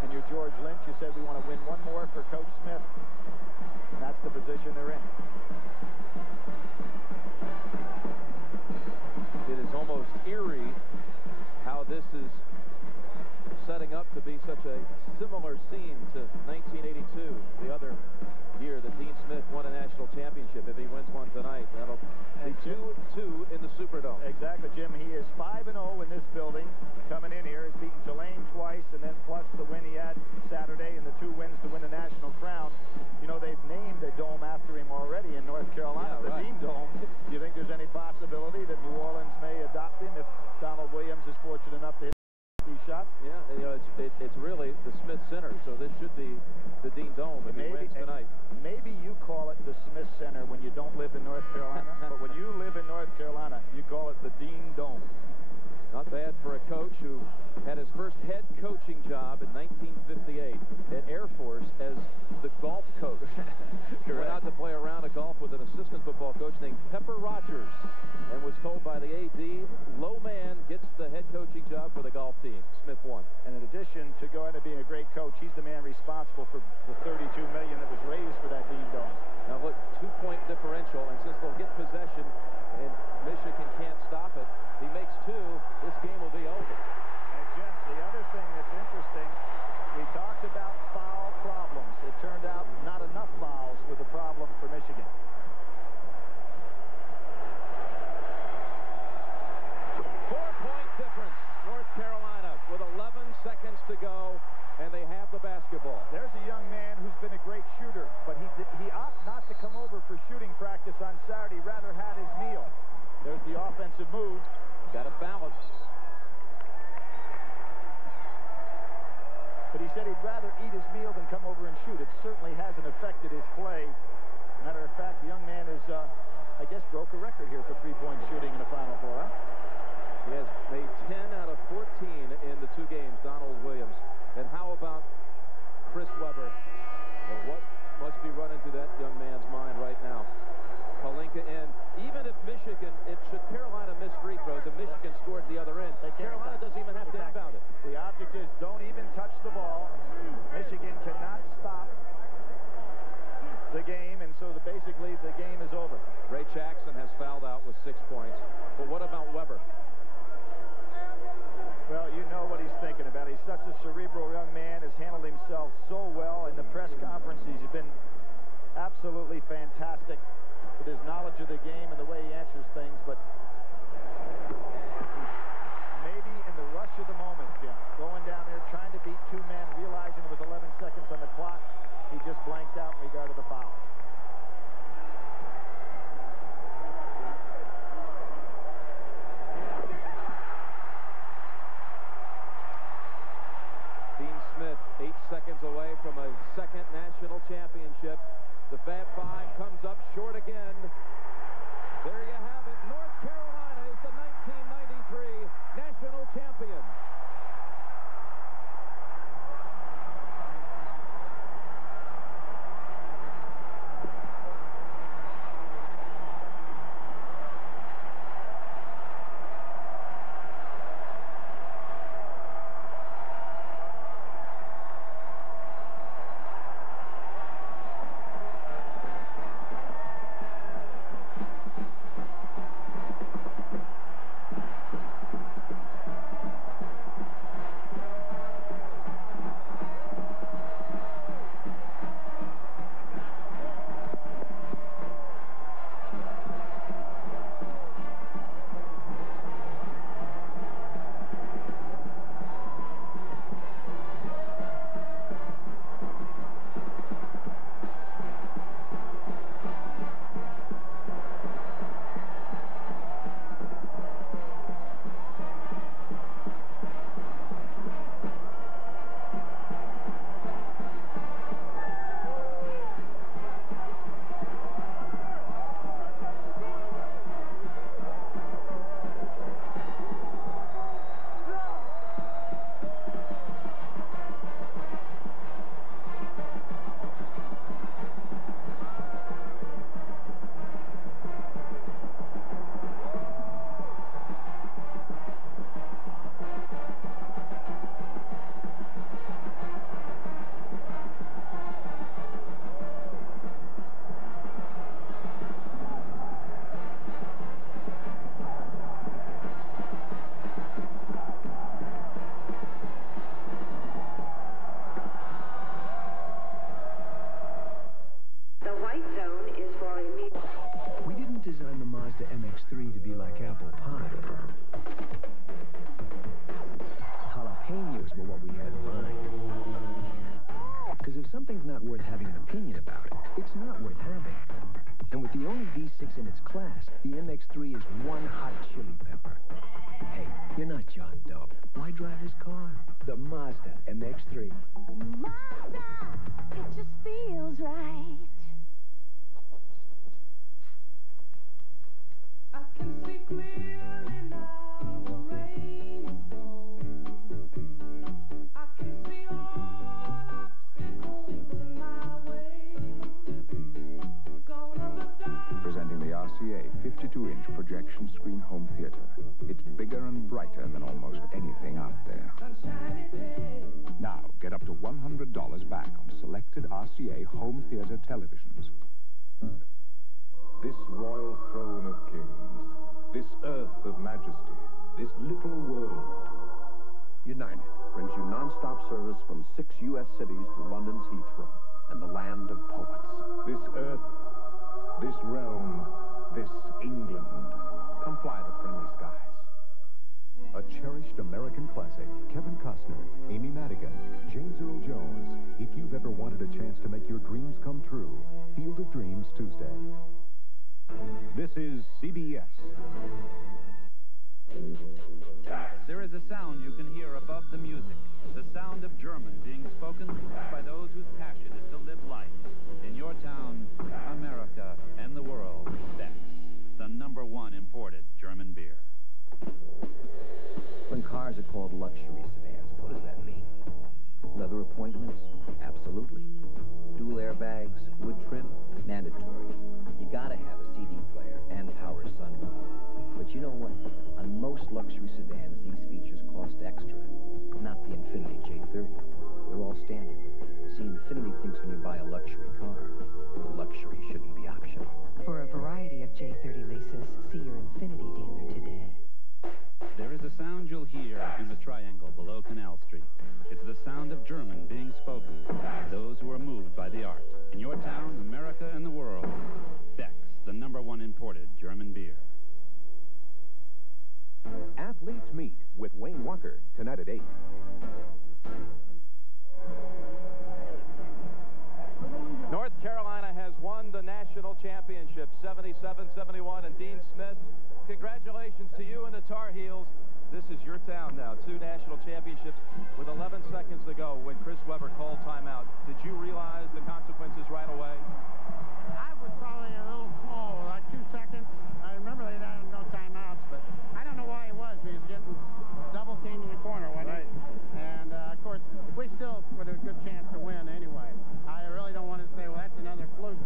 and you're George Lynch, you said we want to win one more for Coach Smith. And that's the position they're in. It is almost eerie how this is setting up to be such a similar scene to 1982, the other year that Dean Smith won a national championship. If he wins one tonight, that'll be 2-2 in the Superdome. Exactly, Jim. He is 5-0 in this building. Coming in here, has beaten Tulane twice, and then plus the win he had Saturday and the 2 wins to win the national crown. You know, they've named a dome after him already in North Carolina, the Dean Dome. Do you think there's any possibility that New Orleans may adopt him if Donald Williams is fortunate enough to hit these shots? Yeah, you know, it's really the Smith Center, so this should be the Dean Dome if he wins tonight. Maybe you call it the Smith Center when you don't live in North Carolina, but when you live in North Carolina, you call it the Dean Dome. Not bad for a coach who had his first head coaching job in 1958 at Air Force as the golf coach. He went out to play a round of golf with an assistant football coach named Pepper Rogers and was told by the AD, low man gets the head coaching job for the golf team. Smith won. And in addition to going to being a great coach, he's the man responsible for the $32 million that was raised for that Dean Dome. Now look, 2-point differential, and since they'll get possession and Michigan can't stop it, he makes 2, this game will be over. And Jim, the other thing that's interesting, we talked about foul problems. It turned out not enough fouls were the problem for Michigan. Four-point difference, North Carolina, with 11 seconds to go, and they have the basketball. There's a young man who's been a great shooter, but he opted not to come over for shooting practice on Saturday, rather had his meal. There's the offensive move. Got to balance. But he said he'd rather eat his meal than come over and shoot. It certainly hasn't affected his play. Matter of fact, the young man is, I guess, broke a record here for three-point shooting in the Final Four, huh? He has made 10 out of 14 in the 2 games, Donald Williams. And how about Chris Webber? And what must be running through that young man's mind right now? Palinka in. Even if Michigan, should Carolina miss free throws and Michigan score at the other end, Carolina doesn't even have to inbound it. The object is don't even touch the ball. Michigan cannot stop the game, and so basically the game is over. Ray Jackson has fouled out with 6 points. But what about Webber? Well, you know what he's thinking about. He's such a cerebral young man, has handled himself so well in the press conference. He's been absolutely fantastic with his knowledge of the game and the way he answers things, but maybe in the rush of the moment, Jim, going down there trying to beat 2 men, realizing it was 11 seconds on the clock, he just blanked out in regard to the foul. Dean Smith, 8 seconds away from a second national championship. The Fab Five comes up short again. There you have it. North Carolina is the 1993 national champion. MX3 to be like apple pie. Jalapenos were what we had in mind. Because if something's not worth having an opinion about, it's not worth having. And with the only V6 in its class, the MX3 is one hot chili pepper. Hey, you're not John Doe. Why drive his car? The Mazda MX-3. Mazda, it just feels right. I can see clearly now the rain is gone. I can see all obstacles in my way. Gone are the dark. Presenting the RCA 52-inch projection screen home theater. It's bigger and brighter than almost anything out there. Now, get up to $100 back on selected RCA home theater televisions. This royal throne of kings, this earth of majesty, this little world. United brings you non-stop service from 6 U.S. cities to London's Heathrow and the land of poets. This earth, this realm, this England. Come fly the friendly skies. A cherished American classic, Kevin Costner, Amy Madigan, James Earl Jones. If you've ever wanted a chance to make your dreams come true, Field of Dreams Tuesday. This is CBS. There is a sound you can hear above the music, the sound of German being spoken by those whose passion is to live life. In your town, America, and the world, Beck's, the #1 imported German beer. When cars are called luxury sedans, what does that mean? Leather appointments? Absolutely. Dual airbags, wood trim? Mandatory. You gotta have a CD player and power sunroof. But you know what? On most luxury sedans, these features cost extra. Not the Infiniti J30. They're all standard. See, Infiniti thinks when you buy a luxury car, the luxury shouldn't be optional. For a variety of J30 leases, see your Infiniti dealer today. There is a sound you'll hear in the triangle below Canal Street. It's the sound of German being spoken by those who are moved by the art. In your town, America, and the world, Beck's, the #1 imported German beer. Athletes Meet with Wayne Walker, tonight at 8. North Carolina has won the national championship, 77-71, and Dean Smith, congratulations to you and the Tar Heels. This is your town now. 2 national championships with 11 seconds to go when Chris Webber called timeout. Did you realize the consequences right away? I was probably a little slow, like 2 seconds. I remember they had no timeouts, but I don't know why it was. He was getting double teamed in the corner, wasn't he? And, of course, we still would have a good chance to win anyway. I really don't want to say, well, that's another fluke.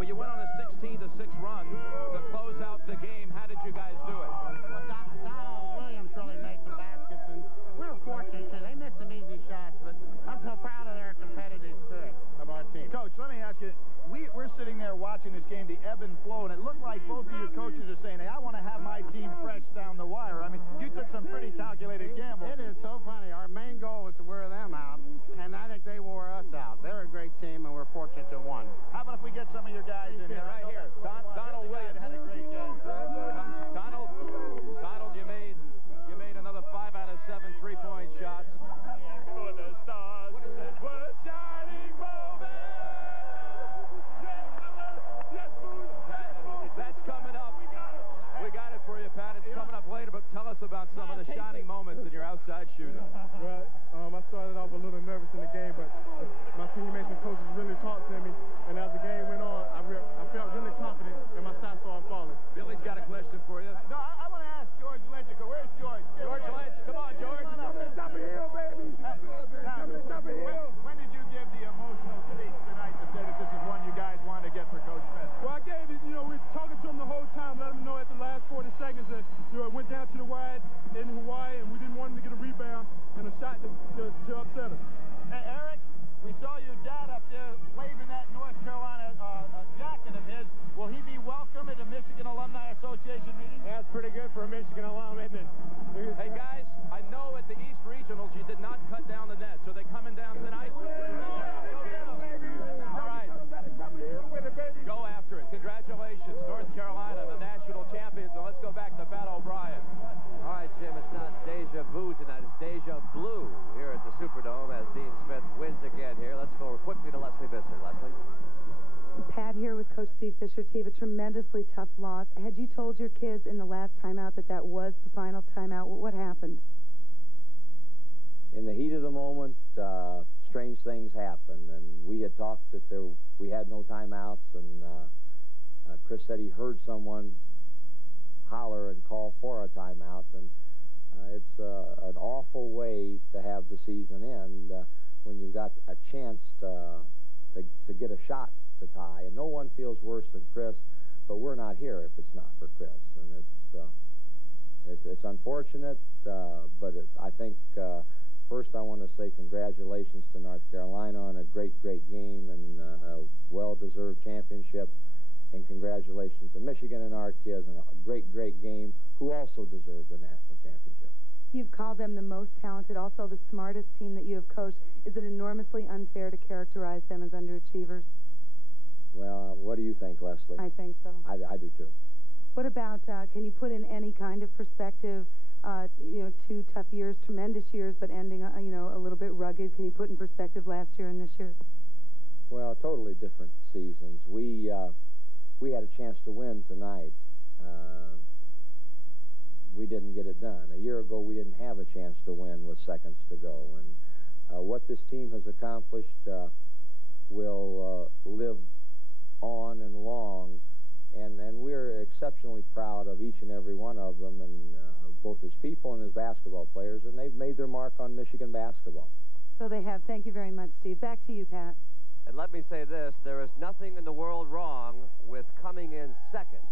Well, you went on a 16-6 run to close out the game. How did you guys do it? Well, Donald Williams really made some baskets, and we were fortunate, too. They missed some easy shots, but I'm so proud of their competitive spirit of our team. Coach, let me ask you, we're sitting there watching this game, the ebb and flow, and it looked like both of your coaches are saying, hey, I want to have my team fresh down the wire. I mean, you took some pretty calculated gambles. It is so funny. Our main goal was to wear them out, and I think they wore us out. They're a great team, and we're fortunate to have won. How about if we get some of your guys in here? Right here. Donald Williams had a great game. Donald, you made another 5 out of 7 3-point shots. For the stars were shining That's coming up. We got it for you, Pat. It's coming up later, but tell us about some of the shining moments in your outside shooting. Right. I started off a little nervous in the game, but my teammates and coaches really talked to me, and as the game went on, I felt really confident, and my shots started falling. Billy's got a question for you. No, I want to ask George Lynch. Where's George? George Lynch, come on, George. Come to top of the hill, baby. Come to top of the hill. When did you give the emotional speech tonight to say that this is one you guys wanted to get for Coach Smith? Well, I gave it, we were talking to him the whole time, let him know at the last 40 seconds that, it went down to the wire in Hawaii, and we didn't want him to get a rebound and a shot to upset us. Hey, Eric, we saw your dad up there waving that North Carolina jacket of his. Will he be welcome at the Michigan Alumni Association meeting? Yeah, it's pretty good for a Michigan alum, isn't it? Hey, guys, I know at the East Regionals you did not cut down the nets. Are they coming down tonight? All right. Go after it. Congratulations. North Carolina, the national champion. Coach Steve Fisher, Steve, a tremendously tough loss. Had you told your kids in the last timeout that that was the final timeout? What happened? In the heat of the moment, strange things happened, and we had talked that we had no timeouts, and Chris said he heard someone holler and call for a timeout, and it's an awful way to have the season end when you've got a chance to get a shot to tie, and no one feels worse than Chris, but we're not here if it's not for Chris, and it's unfortunate, but I think first I want to say congratulations to North Carolina on a great game and a well-deserved championship, and congratulations to Michigan and our kids on a great game, who also deserve the national championship. You've called them the most talented, also the smartest team that you have coached. Is it enormously unfair to characterize them as underachievers? Well, what do you think, Leslie? I think so. I do too. What about, can you put in any kind of perspective, 2 tough years, tremendous years, but ending, a little bit rugged? Can you put in perspective last year and this year? Well, totally different seasons. We had a chance to win tonight. We didn't get it done. A year ago, we didn't have a chance to win with seconds to go. And what this team has accomplished will live on and long. And we're exceptionally proud of each and every one of them, and both as people and as basketball players. And they've made their mark on Michigan basketball. So they have. Thank you very much, Steve. Back to you, Pat. And let me say this, there is nothing in the world wrong with coming in second.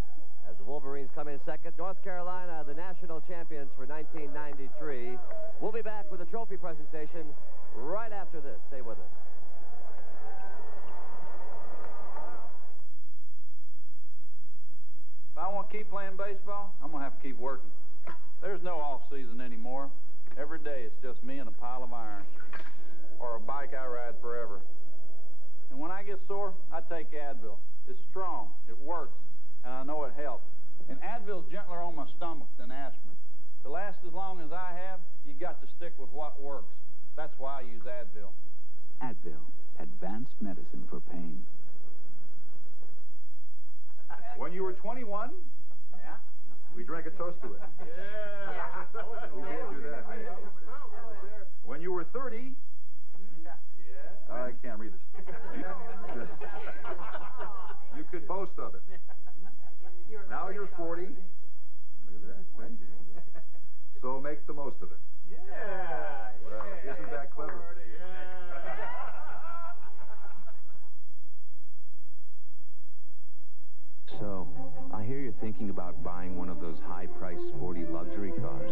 As the Wolverines come in second, North Carolina, the national champions for 1993. We'll be back with a trophy presentation right after this. Stay with us. If I want to keep playing baseball, I'm going to have to keep working. There's no off-season anymore. Every day it's just me and a pile of iron, or a bike I ride forever. And when I get sore, I take Advil. It's strong, it works, and I know it helps. And Advil's gentler on my stomach than aspirin. To last as long as I have, you got to stick with what works. That's why I use Advil. Advil, advanced medicine for pain. When you were 21, we drank a toast to it. We did do that. When you were 30, I can't read this. You could boast of it. Now you're 40. Look at that. So make the most of it. Well, isn't that clever? So, I hear you're thinking about buying one of those high-priced sporty luxury cars.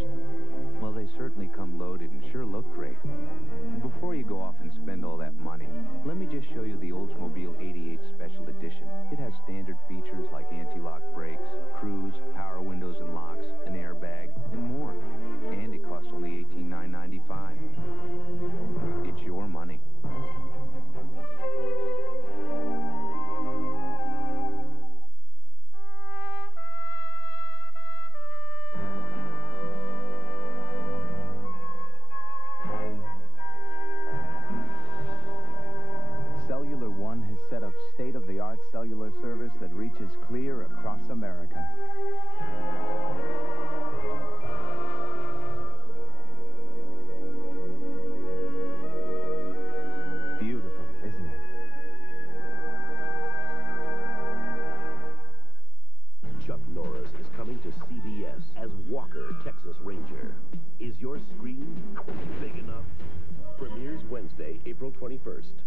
Well, they certainly come loaded and sure look great. Before you go off and spend all that money, let me just show you the Oldsmobile 88 Special Edition. It has standard features like anti-lock brakes, cruise, power windows and locks, an airbag, and more. And it costs only $18,995. It's your money. Cellular One has set up state-of-the-art cellular service that reaches clear across America. Beautiful, isn't it? Chuck Norris is coming to CBS as Walker, Texas Ranger. Is your screen big enough? Premieres Wednesday, April 21st.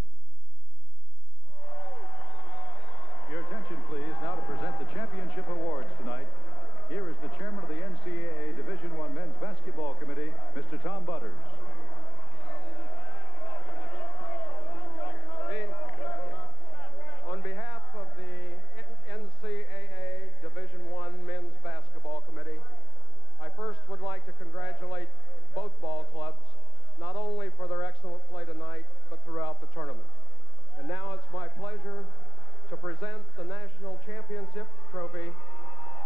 Your attention, please, now to present the championship awards tonight. Here is the chairman of the NCAA Division I Men's Basketball Committee, Mr. Tom Butters. On behalf of the NCAA Division I Men's Basketball Committee, I first would like to congratulate both ball clubs, not only for their excellent play tonight, but throughout the tournament. And now it's my pleasure to present the National Championship Trophy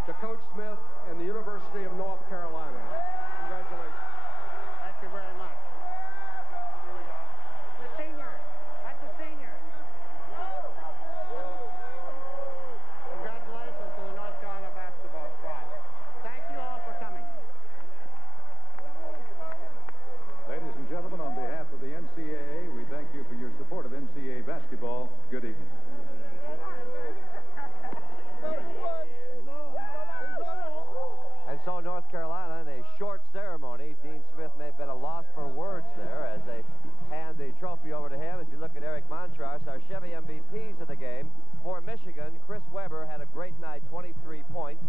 to Coach Smith and the University of North Carolina. Congratulations. Thank you very much. The senior. That's the senior. so North Carolina in a short ceremony. Dean Smith may have been a loss for words there as they hand the trophy over to him. As you look at Eric Montross, our Chevy MVPs of the game. For Michigan, Chris Webber had a great night, 23 points.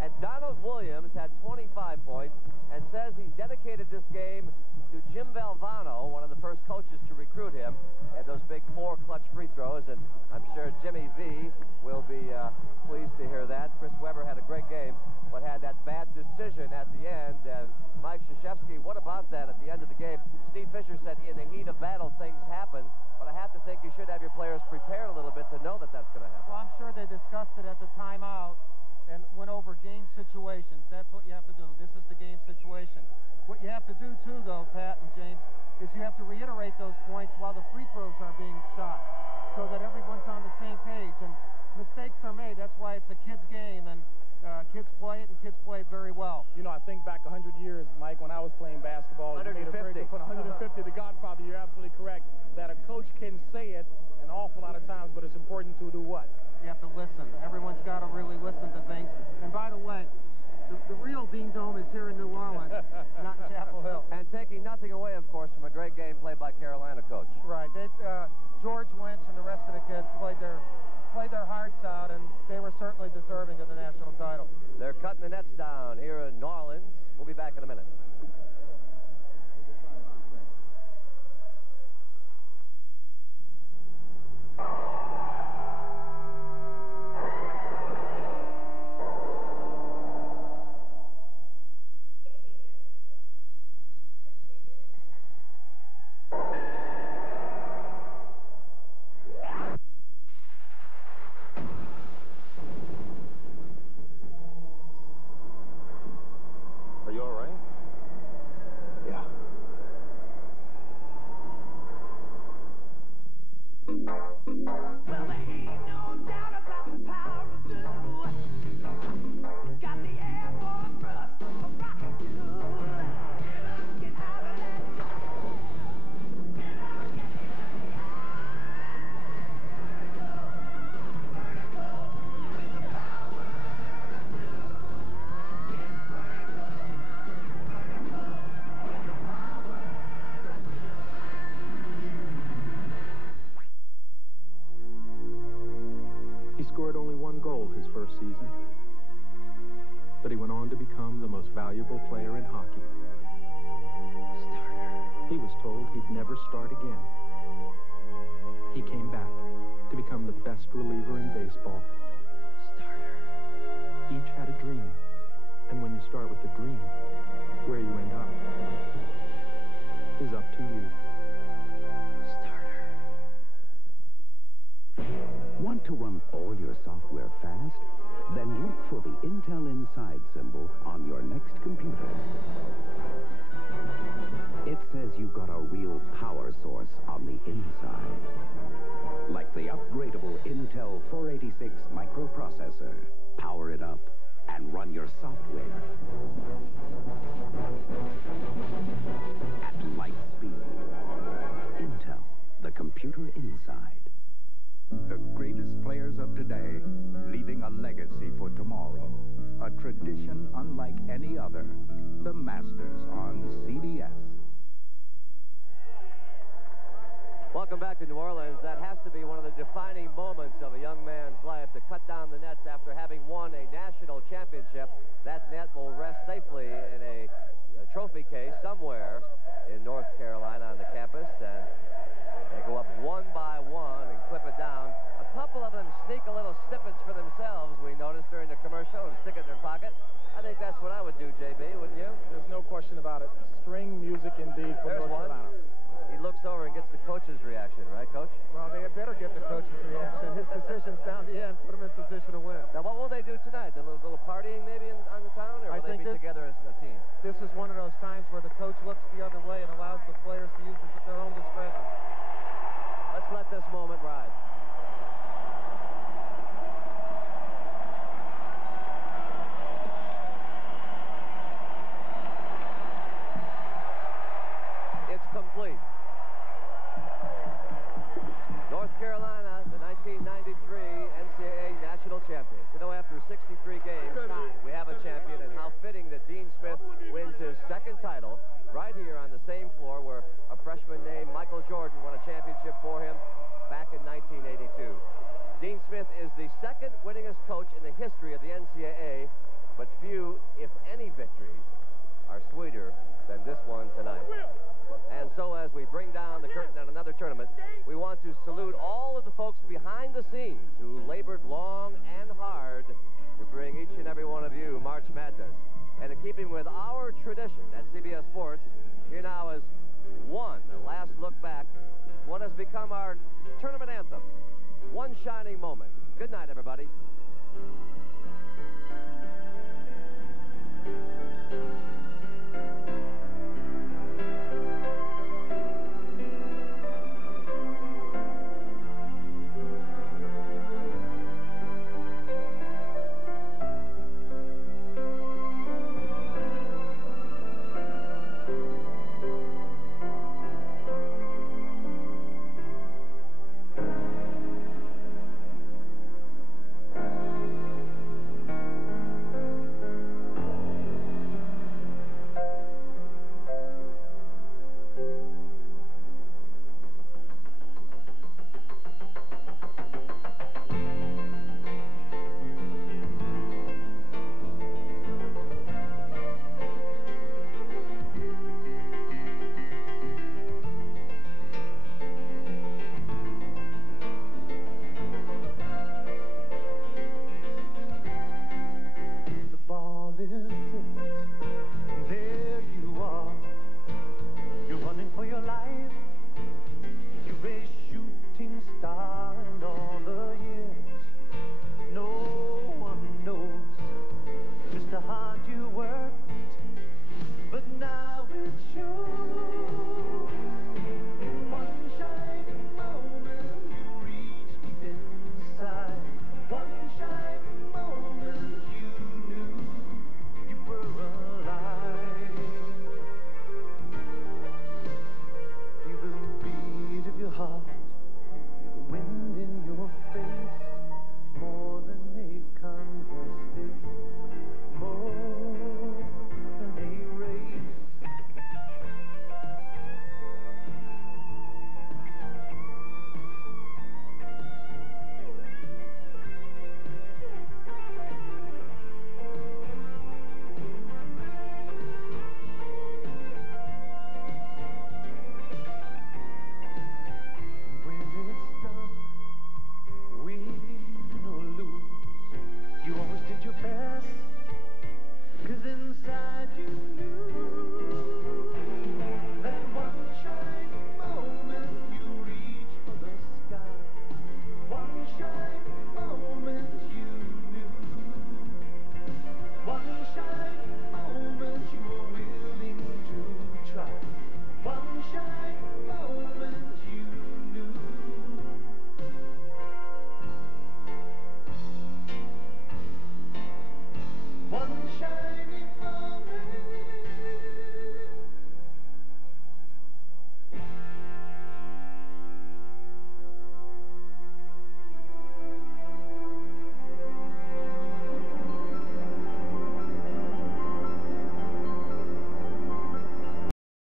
And Donald Williams had 25 points and says he dedicated this game to Jim Valvano, one of the first coaches to recruit him, at those big 4 clutch free throws. And I'm sure Jimmy V will be pleased to hear that. Chris Webber had a great game, but had that bad decision at the end. And Mike Krzyzewski, what about that at the end of the game? Steve Fisher said in the heat of battle things happen, but I have to think you should have your players prepared a little bit to know that that's going to happen. Well, I'm sure they discussed it at the timeout and went over game situations. That's what you have to do. This is the game situation. What you have to do, too, though, Pat and James, is you have to reiterate those points while the free throws are being shot so that everyone's on the same page. And mistakes are made. That's why it's a kid's game, and kids play it, and kids play it very well. You know, I think back 100 years, Mike, when I was playing basketball. 150. You made a very good point. 150, the Godfather, you're absolutely correct, that a coach can say it an awful lot of times, but it's important to do what? You have to listen. Everyone's got to really listen to things. And by the way, the real Dean Dome is here in New Orleans, not in Chapel Hill. And taking nothing away, of course, from a great game played by Carolina coach. Right. George Lynch and the rest of the kids played their hearts out, and they were certainly deserving of the national title. They're cutting the nets down here in New Orleans. We'll be back in a minute. Are you all right? Yeah. Well, there ain't no doubt about the power of blue. It's got the air for thrust, a rocket fuel. Get out of that job. Get out, get in the with the power of blue. He scored only 1 goal his first season, but he went on to become the most valuable player in hockey. Starter. He was told he'd never start again. He came back to become the best reliever in baseball. Starter. Each had a dream, and when you start with a dream, where you end up is up to you. Want to run all your software fast? Then look for the Intel Inside symbol on your next computer. It says you've got a real power source on the inside. Like the upgradable Intel 486 microprocessor. Power it up and run your software at light speed. Intel, the computer inside. The greatest players of today, leaving a legacy for tomorrow. A tradition unlike any other. The Masters on CBS. Welcome back to New Orleans. That has to be one of the defining moments of a young man's life, to cut down the nets after having won a national championship. That net will rest safely in a trophy case somewhere in North Carolina on the campus, and they go up one by one and clip it down. A couple of them sneak a little snippets for themselves, we noticed during the commercial, and stick it in their pocket. I think that's what I would do, JB, wouldn't you? There's no question about it. String music indeed for There's North one. Carolina. He looks over and gets the coach's reaction, right, Coach? Well, they had better get the coach's reaction. His decisions down the end put him in position to win. Now, what will they do tonight? A little partying maybe on the town, or will they be together as a team? This is one of those times where the coach looks the other way and allows the players to use their own discretion. Let's let this moment ride. It's complete. North Carolina, the 1993 NCAA national champions. You know, after 63 games, we have a champion, and how fitting that Dean freshman named Michael Jordan won a championship for him back in 1982. Dean Smith is the second winningest coach in the history of the NCAA, but few, if any, victories are sweeter than this one tonight. And so as we bring down the curtain on another tournament, we want to salute all of the folks behind the scenes who labored long and hard to bring each and every one of you March Madness. And in keeping with our tradition at CBS Sports, here now is a last look back to what has become our tournament anthem. One shining moment. Good night, everybody.